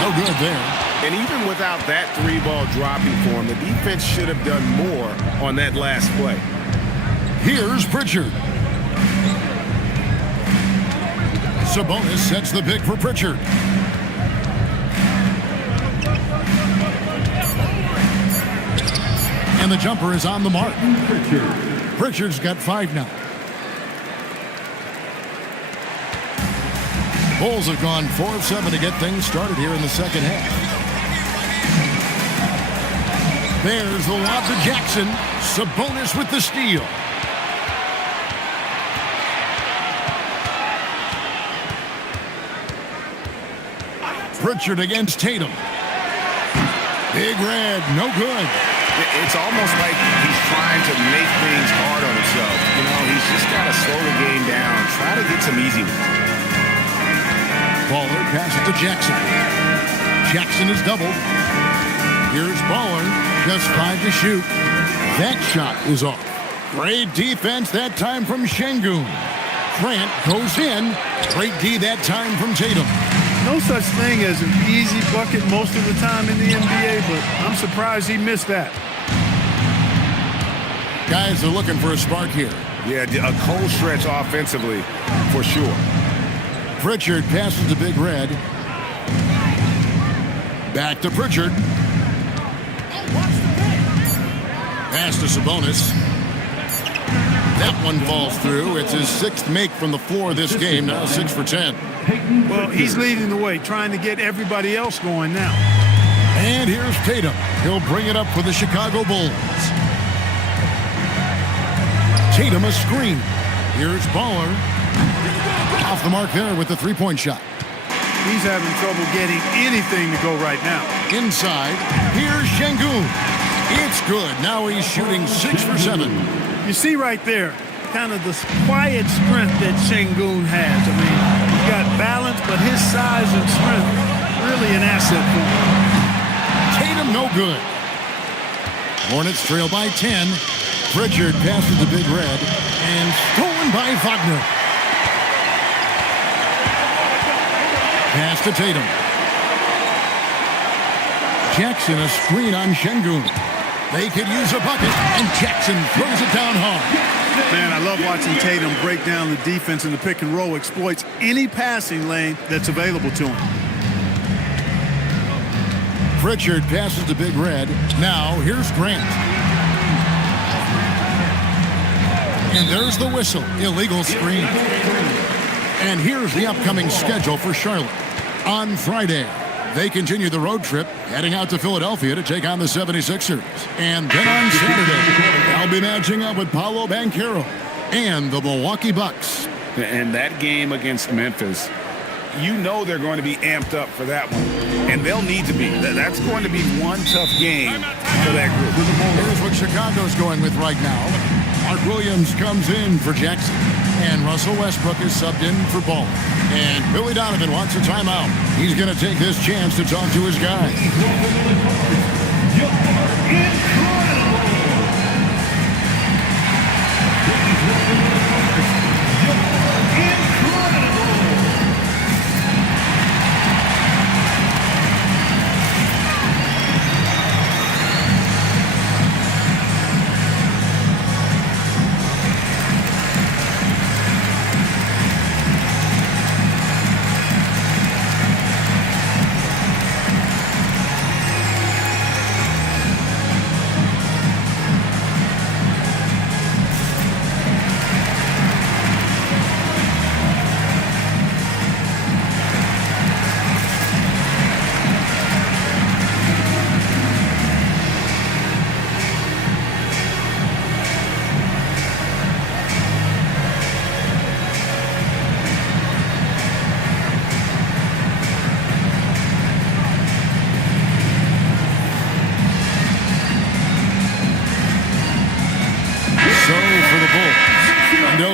No good there. And even without that 3-ball dropping for him, the defense should have done more on that last play. Here's Pritchard. Sabonis sets the pick for Pritchard. And the jumper is on the mark. Pritchard's got 5 now. Bulls have gone 4 of 7 to get things started here in the 2nd half. There's the lob to Jackson. Sabonis with the steal. Pritchard against Tatum. Big Red, no good. It's almost like he's trying to make things hard on himself. You know, he's just got to slow the game down, try to get some easy ones. Baller passes to Jackson. Jackson is doubled. Here's Baller, just 5 to shoot. That shot is off. Great defense that time from Şengün. Grant goes in. Great D that time from Tatum. No such thing as an easy bucket most of the time in the NBA, but I'm surprised he missed that. Guys are looking for a spark here. Yeah, a cold stretch offensively, for sure. Pritchard passes to Big Red. Back to Pritchard. Pass to Sabonis. That one falls through. It's his 6th make from the floor this game, now 6 for 10. Well, he's leading the way, trying to get everybody else going now. And here's Tatum. He'll bring it up for the Chicago Bulls. Tatum a screen. Here's Baller. Off the mark there with the three-point shot. He's having trouble getting anything to go right now. Inside, here's Şengün. It's good. Now he's shooting 6 for 7. You see right there, kind of the quiet strength that Şengün has. I mean, he's got balance, but his size and strength really an asset for him. Tatum no good. Hornets trail by 10. Pritchard passes to Big Red and stolen by Wagner. Pass to Tatum. Jackson a screen on Şengün. They could use a bucket, and Jackson throws it down hard. Man, I love watching Tatum break down the defense in the pick and roll, exploits any passing lane that's available to him. Pritchard passes to Big Red. Now, here's Grant. And there's the whistle. Illegal screen. And here's the upcoming schedule for Charlotte. On Friday, they continue the road trip, heading out to Philadelphia to take on the 76ers. And then on Saturday, they'll be matching up with Paolo Banchero and the Milwaukee Bucks. And that game against Memphis, you know they're going to be amped up for that one. And they'll need to be. That's going to be one tough game for that group. Here's what Chicago's going with right now. Mark Williams comes in for Jackson. And Russell Westbrook is subbed in for Ball. And Billy Donovan wants a timeout. He's going to take this chance to talk to his guys.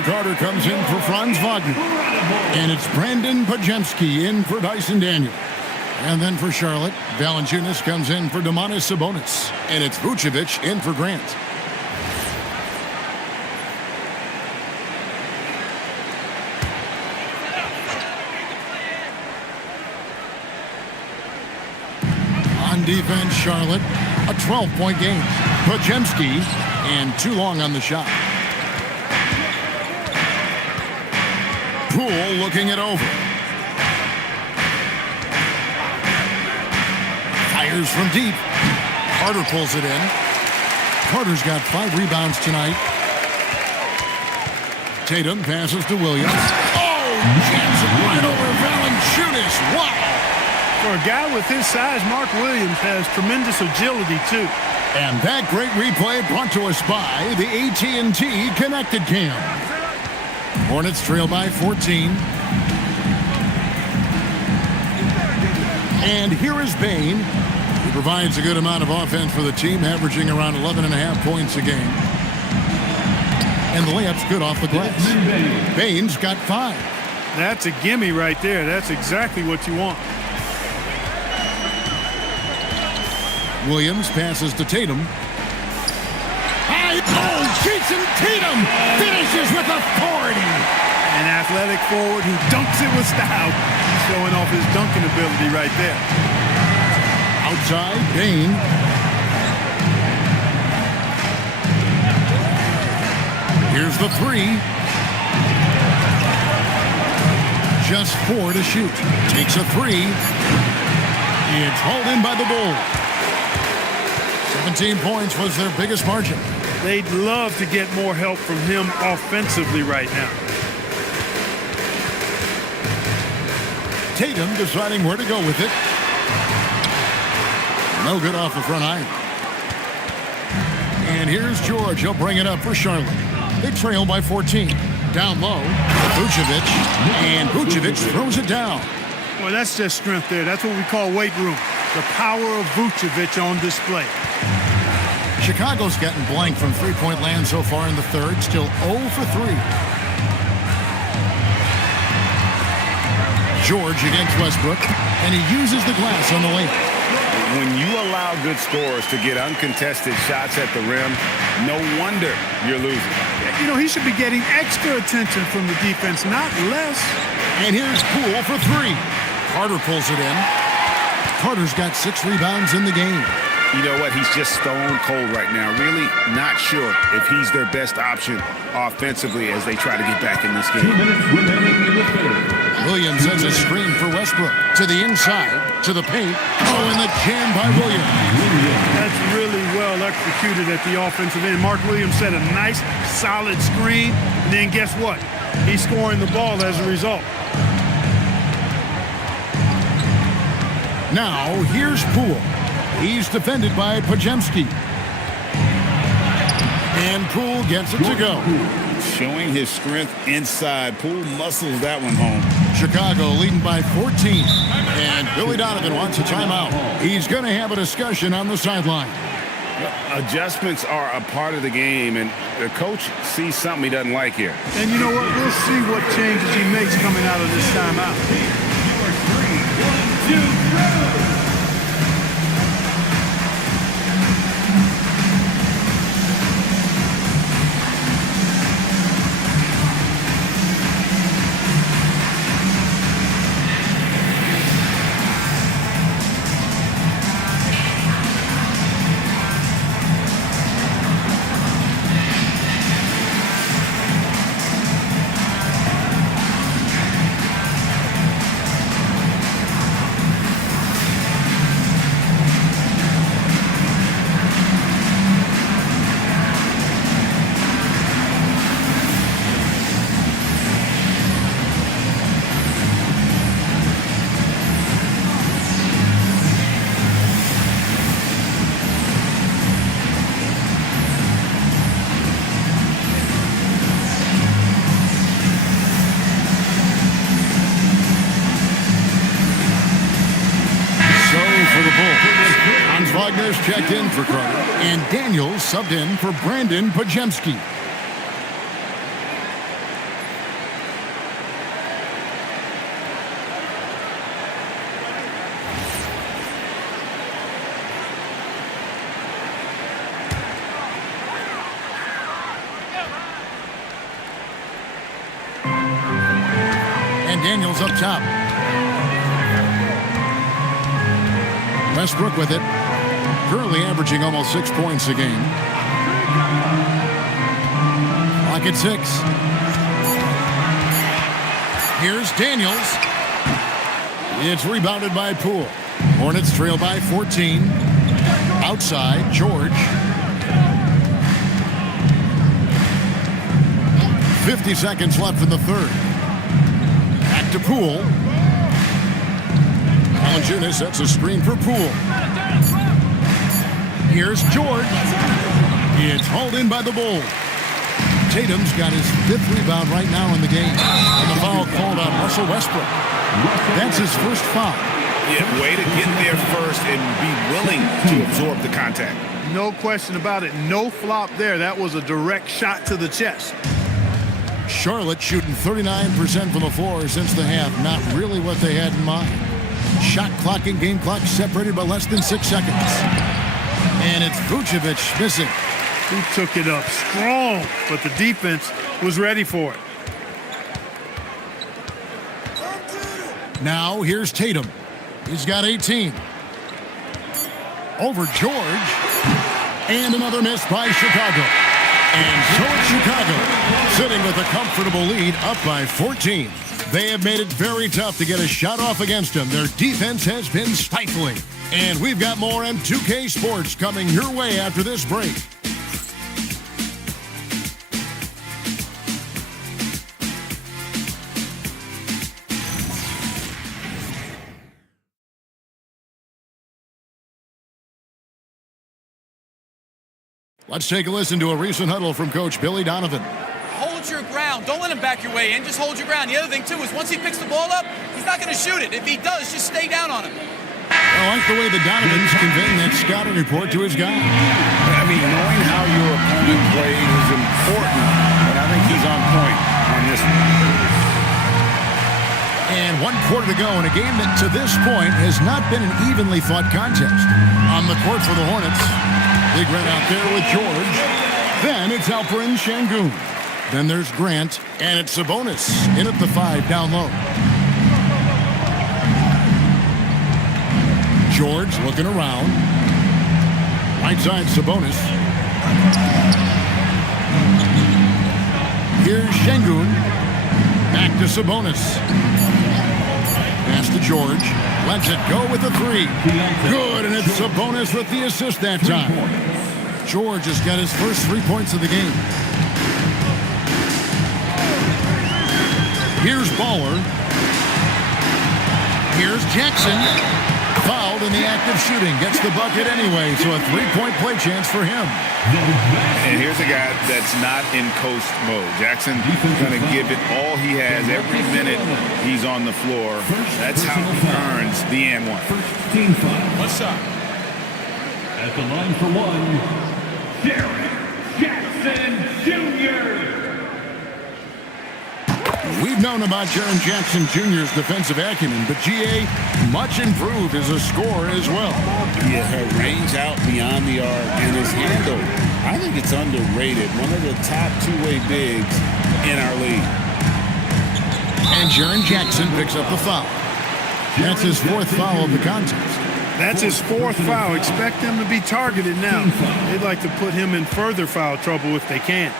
Carter comes in for Franz Wagner. And it's Brandon Pajemski in for Dyson Daniel. And then for Charlotte, Valanciunas comes in for Domantas Sabonis. And it's Vucevic in for Grant. On defense, Charlotte, a 12-point game. Pajemski, and too long on the shot. Poole looking it over. Fires from deep. Carter pulls it in. Carter's got 5 rebounds tonight. Tatum passes to Williams. Oh, jams it right over Valanciunas. Wow. For a guy with his size, Mark Williams has tremendous agility, too. And that great replay brought to us by the AT&T Connected Cam. Hornets trail by 14. And here is Bane, who provides a good amount of offense for the team, averaging around 11.5 points a game. And the layup's good off the glass. Bane's got 5. That's a gimme right there. That's exactly what you want. Williams passes to Tatum. Jason Tatum finishes with authority. An athletic forward who dunks it with style. Showing off his dunking ability right there. Outside, Bane. Here's the 3. Just 4 to shoot. Takes a 3. It's hauled in by the Bulls. 17 points was their biggest margin. They'd love to get more help from him offensively right now. Tatum deciding where to go with it. No good off the front iron. And here's George. He'll bring it up for Charlotte. They trail by 14. Down low, Vucevic, and Vucevic throws it down. Well, that's just strength there. That's what we call weight room. The power of Vucevic on display. Chicago's gotten blank from three-point land so far in the third, still 0 for 3. George against Westbrook, and he uses the glass on the lane. When you allow good scorers to get uncontested shots at the rim, no wonder you're losing. You know, he should be getting extra attention from the defense, not less. And here's Poole for 3. Carter pulls it in. Carter's got 6 rebounds in the game. You know what? He's just stone cold right now. Really not sure if he's their best option offensively as they try to get back in this game. 2 minutes remaining in the third. Williams has a screen for Westbrook. To the inside, to the paint. Oh, and the jam by Williams. That's really well executed at the offensive end. Mark Williams set a nice, solid screen. And then guess what? He's scoring the ball as a result. Now, here's Poole. He's defended by Pajemski. And Poole gets it to go. Showing his strength inside. Poole muscles that one home. Chicago leading by 14. And Billy Donovan wants a timeout. He's going to have a discussion on the sideline. Adjustments are a part of the game, and the coach sees something he doesn't like here. And you know what? We'll see what changes he makes coming out of this timeout. 3, 1, 2, go! Wagner's checked in for Carter, and Daniels subbed in for Brandon Pajemski. And Daniels up top. Westbrook with it. Currently averaging almost 6 points a game. Clock at 6. Here's Daniels. It's rebounded by Poole. Hornets trail by 14. Outside, George. 50 seconds left in the third. Back to Poole. Valanciunas sets a screen for Poole. Here's George. It's hauled in by the Bulls. Tatum's got his 5th rebound right now in the game. And the foul called on Russell Westbrook. That's his first foul. Yeah, way to get there first and be willing to absorb the contact. No question about it. No flop there. That was a direct shot to the chest. Charlotte shooting 39% from the floor since the half. Not really what they had in mind. Shot clock and game clock separated by less than 6 seconds. And it's Vucevic missing. He took it up strong, but the defense was ready for it. Now here's Tatum. He's got 18. Over George. And another miss by Chicago. And so it's Chicago, sitting with a comfortable lead, up by 14. They have made it very tough to get a shot off against them. Their defense has been stifling. And we've got more M2K Sports coming your way after this break. Let's take a listen to a recent huddle from Coach Billy Donovan. Hold your ground. Don't let him back your way in. Just hold your ground. The other thing, too, is once he picks the ball up, he's not going to shoot it. If he does, just stay down on him. I like the way the Donovan's conveying that scouting report to his guy. I mean, knowing how your opponent plays is important, but I think he's on point on this one. And 1 quarter to go in a game that to this point has not been an evenly fought contest. On the court for the Hornets, Big Red out there with George. Then it's Alperen Şengün. Then there's Grant, and it's Sabonis in at the 5 down low. George looking around. Right side Sabonis. Here's Şengün. Back to Sabonis. Pass to George. Lets it go with the 3. Good, and it's Sabonis with the assist that time. George has got his first 3 points of the game. Here's Baller. Here's Jackson. Fouled in the act of shooting. Gets the bucket anyway, so a 3-point play chance for him. And here's a guy that's not in coast mode. Jackson going to give it all he has every minute he's on the floor. That's how he earns the and one. Team foul. What's up? At the line for one, Jaren Jackson Jr. We've known about Jaren Jackson Jr.'s defensive acumen, but GA much improved as a scorer as well. Yeah, her range out beyond the arc and his handle, I think it's underrated. One of the top two-way bigs in our league. And Jaren Jackson picks up the foul. That's his 4th foul of the contest. That's his 4th foul. Expect him to be targeted now. They'd like to put him in further foul trouble if they can.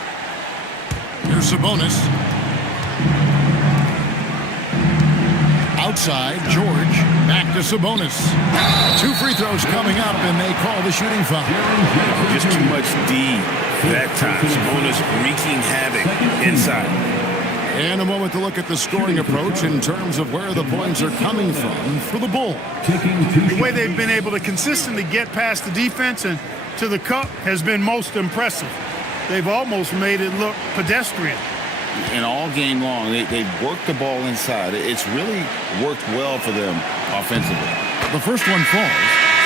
Here's Sabonis. Outside, George. Back to Sabonis. 2 free throws coming up, and they call the shooting foul. Just too much D that time. Sabonis wreaking havoc inside. And a moment to look at the scoring approach in terms of where the points are coming from for the Bulls. The way they've been able to consistently get past the defense and to the cup has been most impressive. They've almost made it look pedestrian. And all game long, they've worked the ball inside. It's really worked well for them offensively. The first one falls.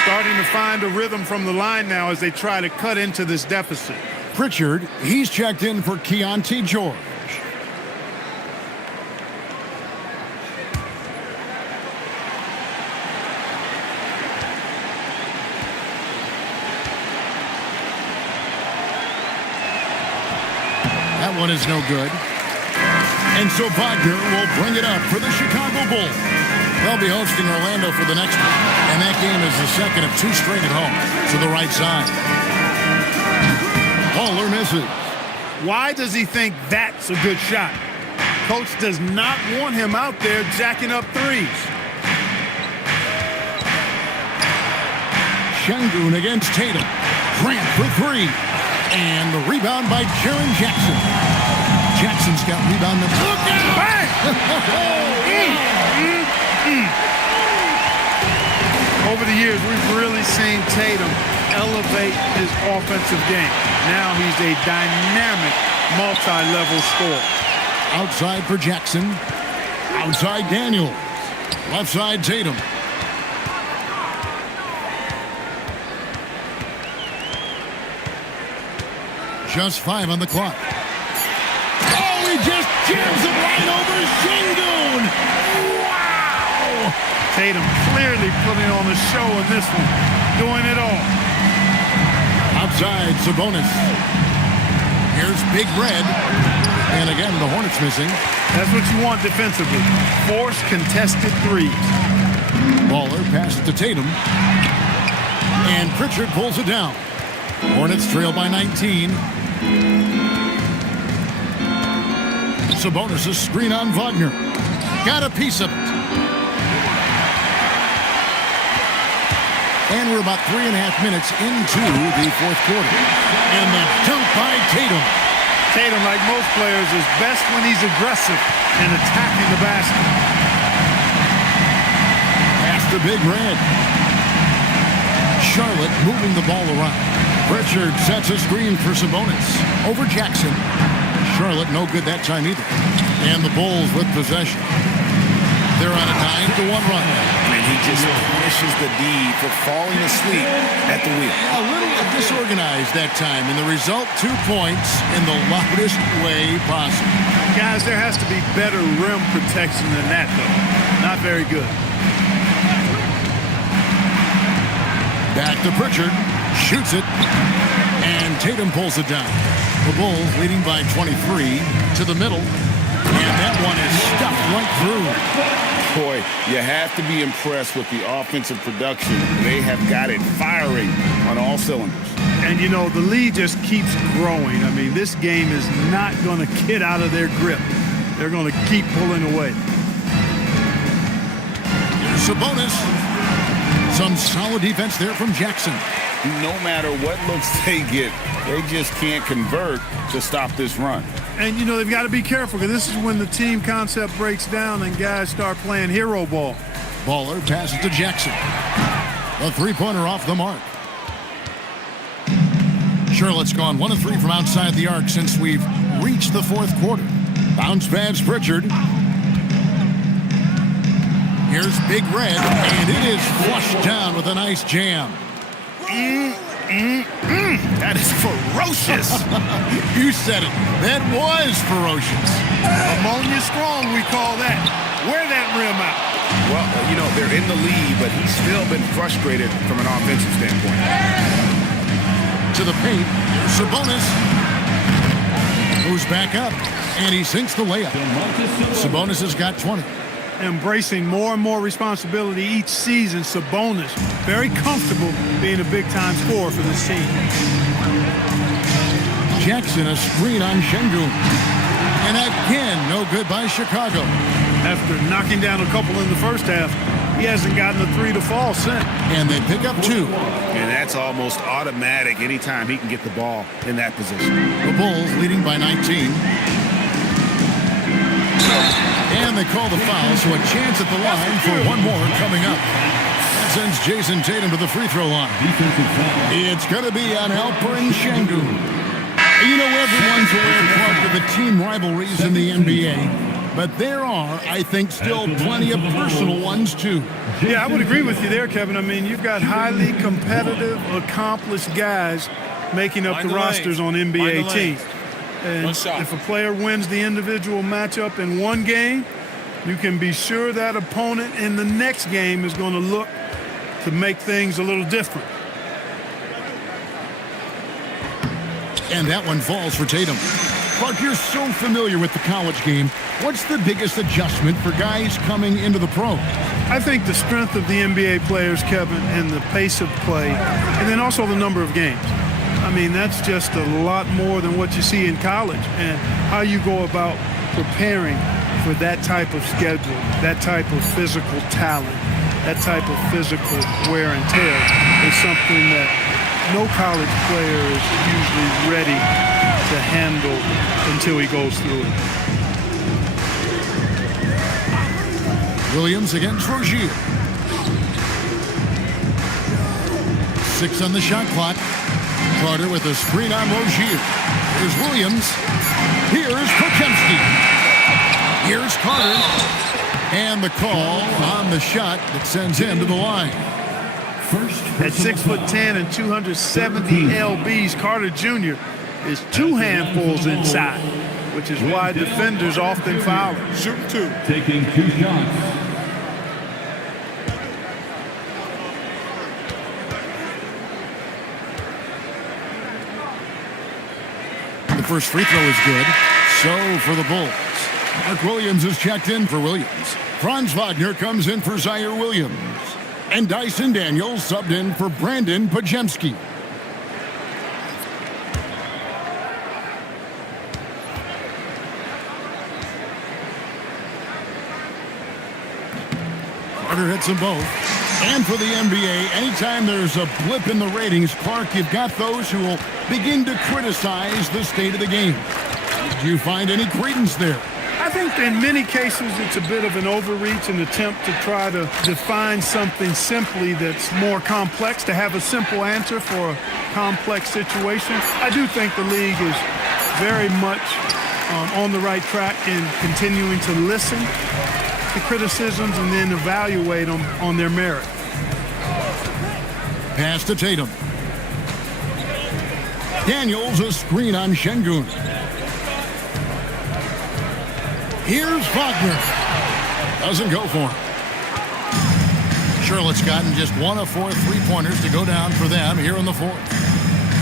Starting to find a rhythm from the line now as they try to cut into this deficit. Pritchard, he's checked in for Keontae George. That one is no good. And so Wagner will bring it up for the Chicago Bulls. They'll be hosting Orlando for the next one. And that game is the second of 2 straight at home to the right side. Baller misses. Why does he think that's a good shot? Coach does not want him out there jacking up 3s. Şengün against Tatum. Grant for 3. And the rebound by Jaren Jackson. Jackson's got rebound number. Look out! Bang! Over the years, we've really seen Tatum elevate his offensive game. Now he's a dynamic, multi-level scorer. Outside for Jackson. Outside Daniels. Left side Tatum. Just 5 on the clock. Oh, he just jams it right over Şengün. Wow! Tatum clearly putting on a show in this one, doing it all. Outside Sabonis. Here's Big Red. And again, the Hornets missing. That's what you want defensively. Force contested 3s. Baller passes to Tatum. And Pritchard pulls it down. Hornets trail by 19. Sabonis' screen on Wagner. Got a piece of it. And we're about 3.5 minutes into the 4th quarter. And the dunk by Tatum. Tatum, like most players, is best when he's aggressive and attacking the basket. Pass to Big Red. Charlotte moving the ball around. Pritchard sets a screen for Sabonis. Over Jackson. Charlotte no good that time either. And the Bulls with possession. They're on a 9-1 run. And he just punishes the D for falling asleep at the wheel. A little disorganized that time, and the result, 2 points in the loudest way possible. Guys, there has to be better rim protection than that, though. Not very good. Back to Pritchard. Shoots it. And Tatum pulls it down. The Bulls leading by 23 to the middle. And that one is stuffed right through. Boy, you have to be impressed with the offensive production. They have got it firing on all cylinders. And, you know, the lead just keeps growing. I mean, this game is not going to get out of their grip. They're going to keep pulling away. Here's Sabonis. Some solid defense there from Jackson. No matter what looks they get, they just can't convert to stop this run. And, you know, they've got to be careful because this is when the team concept breaks down and guys start playing hero ball. Baller passes to Jackson. A three-pointer off the mark. Charlotte's gone 1 of 3 from outside the arc since we've reached the fourth quarter. Bounce pass Pritchard. Here's Big Red, and it is flushed down with a nice jam. That is ferocious. You said it. That was ferocious. Ammonia strong, we call that. Wear that rim out. Well, you know, they're in the lead, but he's still been frustrated from an offensive standpoint. To the paint, Sabonis moves back up, and he sinks the layup. Sabonis has got 20. Embracing more and more responsibility each season, Sabonis very comfortable being a big-time scorer for this team. Jackson, a screen on Şengün. And again, no good by Chicago. After knocking down a couple in the first half, he hasn't gotten a 3 to fall since. And they pick up 2. And that's almost automatic anytime he can get the ball in that position. The Bulls leading by 19. And they call the foul, so a chance at the line for one more coming up. That sends Jason Tatum to the free throw line. It's going to be on Alperen Şengün. You know, everyone's aware, Clark, of the team rivalries in the NBA. But there are, I think, still plenty of personal ones, too. Yeah, I would agree with you there, Kevin. I mean, you've got highly competitive, accomplished guys making up the rosters on NBA teams. And if a player wins the individual matchup in one game, you can be sure that opponent in the next game is going to look to make things a little different. And that one falls for Tatum. Clark, you're so familiar with the college game. What's the biggest adjustment for guys coming into the pro? I think the strength of the NBA players, Kevin, and the pace of play, and then also the number of games. I mean, that's just a lot more than what you see in college, and how you go about preparing for that type of schedule, that type of physical talent, that type of physical wear and tear is something that no college player is usually ready to handle until he goes through it. Williams against Rozier. 6 on the shot clock. Carter with a screen on Rozier. Here's Williams. Here's Podziemski. Here's Carter. And the call on the shot that sends him to the line. At 6'10" and 270 lbs, Carter Jr. is 2 handfuls inside, which is why defenders often foul him. Shooting 2. Taking 2 shots. The first free throw is good. So for the Bulls. Mark Williams is checked in for Williams. Franz Wagner comes in for Zaire Williams. And Dyson Daniels subbed in for Brandon Podziemski. Carter hits them both. And for the NBA, anytime there's a blip in the ratings, Clark, you've got those who will begin to criticize the state of the game. Do you find any credence there? I think in many cases it's a bit of an overreach, an attempt to try to define something simply that's more complex, to have a simple answer for a complex situation. I do think the league is very much on the right track in continuing to listen to criticisms and then evaluate them on their merit. Pass to Tatum. Daniels, a screen on Şengün. Here's Wagner. Doesn't go for him. Charlotte's gotten just 1 of 4 3-pointers to go down for them here in the fourth.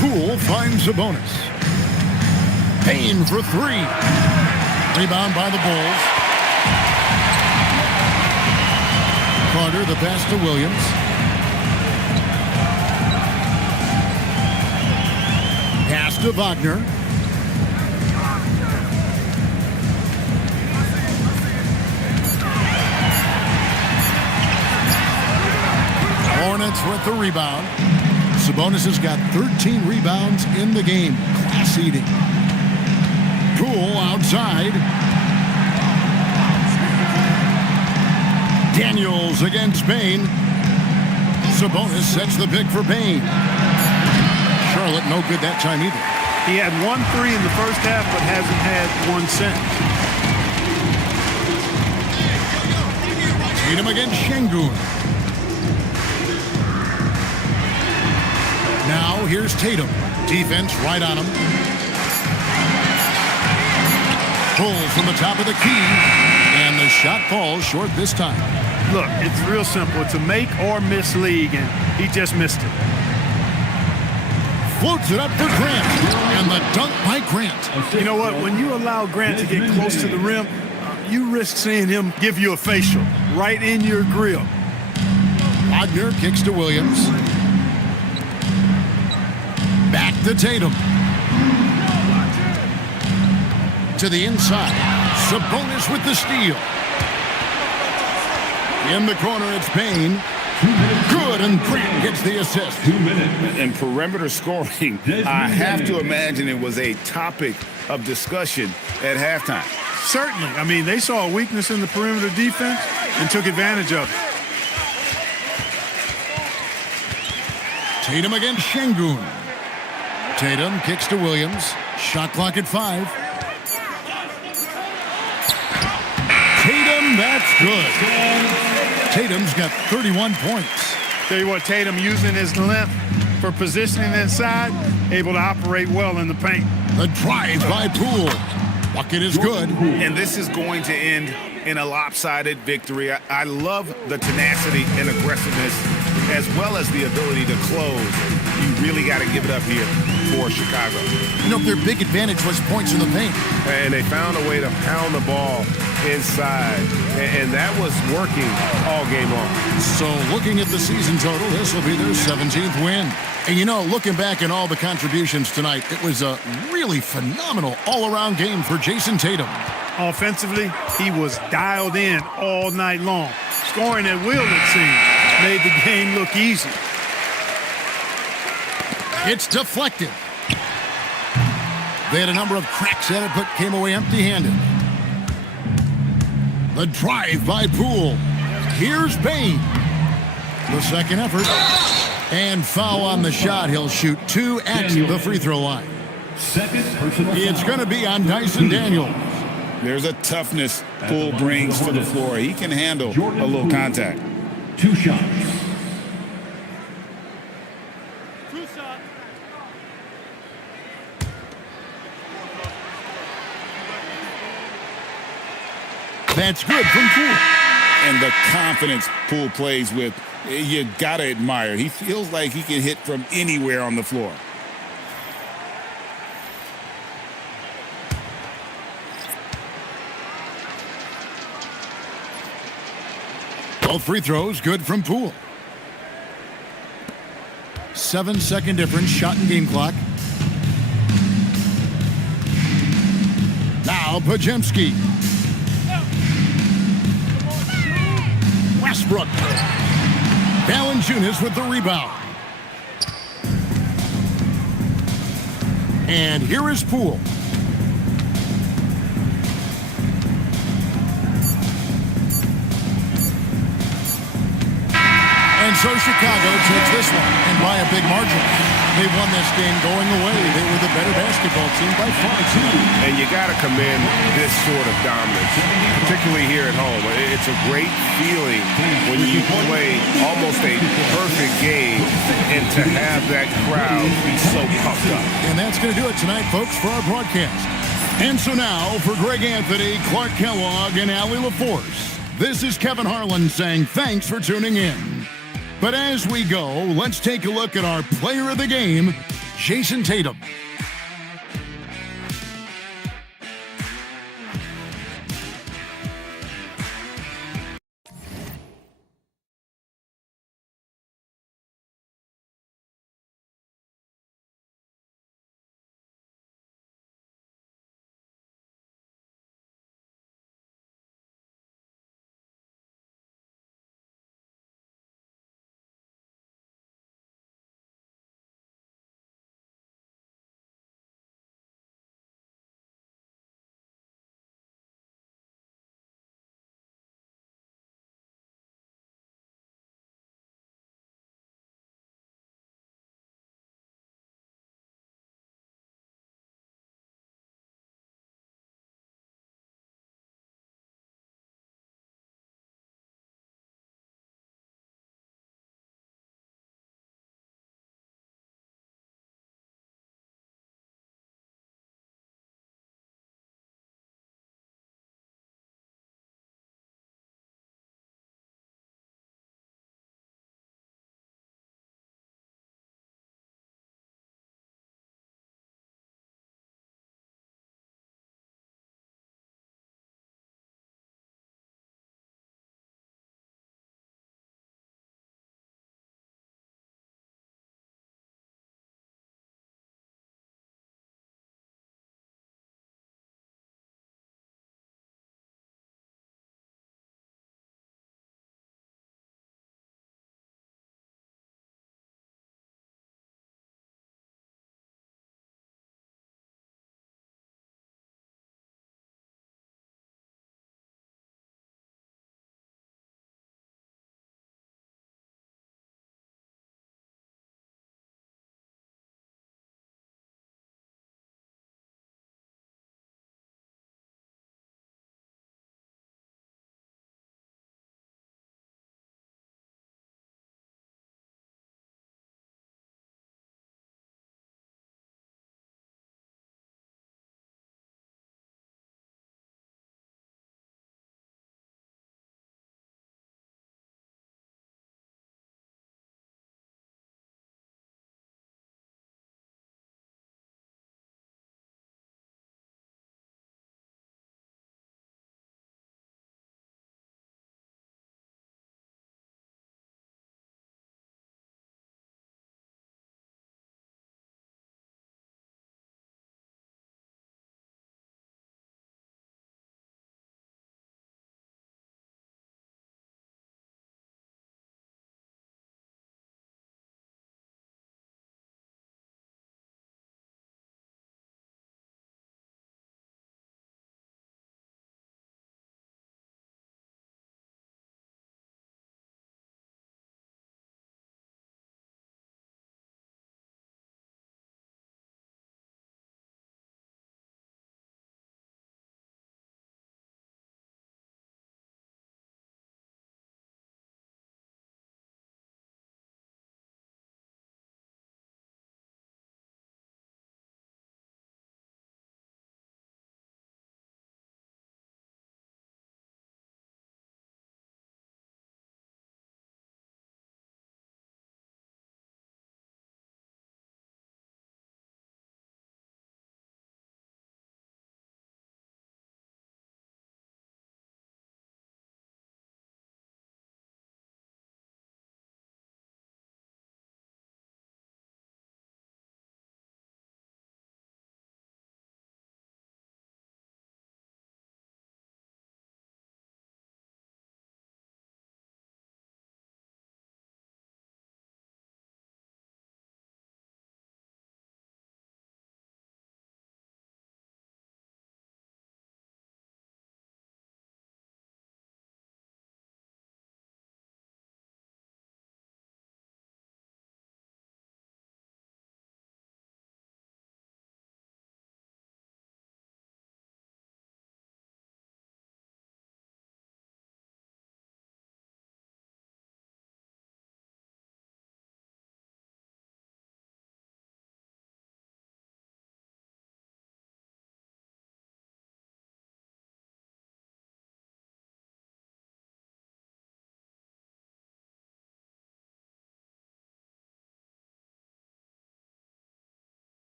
Poole finds a bonus. Payne for 3. Rebound by the Bulls. Carter, the pass to Williams. Pass to Wagner. Hornets with the rebound. Sabonis has got 13 rebounds in the game. Class eating. Poole outside. Daniels against Payne. Sabonis sets the pick for Payne. Charlotte no good that time either. He had 1 3 in the first half, but hasn't had one since. Tatum against Şengün. Now here's Tatum. Defense right on him. Pull from the top of the key. And the shot falls short this time. Look, it's real simple. It's a make or miss league, and he just missed it. Floats it up for Grant. And the dunk by Grant. You know what? When you allow Grant to get close to the rim, you risk seeing him give you a facial right in your grill. Wagner kicks to Williams. Back to Tatum. To the inside. Sabonis with the steal. In the corner, it's Payne. Good, and Grant gets the assist. And perimeter scoring, I have to imagine it was a topic of discussion at halftime. Certainly. I mean, they saw a weakness in the perimeter defense and took advantage of it. Tatum against Şengün. Tatum kicks to Williams. Shot clock at 5. Tatum, that's good. Tatum's got 31 points. Tell you what, Tatum using his length for positioning inside, able to operate well in the paint. The drive by Poole. Bucket is good. And this is going to end in a lopsided victory. I love the tenacity and aggressiveness as well as the ability to close. You really got to give it up here for Chicago. You know, their big advantage was points in the paint. And they found a way to pound the ball inside, and that was working all game long. So looking at the season total, this will be their 17th win. And you know, looking back at all the contributions tonight, it was a really phenomenal all-around game for Jason Tatum. Offensively, he was dialed in all night long. Scoring at will, it seemed, made the game look easy. It's deflected. They had a number of cracks at it, but came away empty-handed. The drive by Poole. Here's Payne. The second effort. And foul on the shot. He'll shoot 2 at the free throw line. It's going to be on Dyson Daniels. There's a toughness Poole brings to the floor. He can handle a little contact. 2 shots. That's good from Poole. And the confidence Poole plays with, you got to admire. He feels like he can hit from anywhere on the floor. Both free throws good from Poole. 7-second difference, shot and game clock. Now Podziemski. Westbrook. Valanciunas with the rebound. And here is Poole. so Chicago takes this one, and by a big margin. They won this game going away. They were the better basketball team by far, too. And you got to commend this sort of dominance, particularly here at home. It's a great feeling when you play almost a perfect game and to have that crowd be so pumped up. And that's going to do it tonight, folks, for our broadcast. And so now, for Greg Anthony, Clark Kellogg, and Allie LaForce, this is Kevin Harlan saying thanks for tuning in. But as we go, let's take a look at our player of the game, Jason Tatum.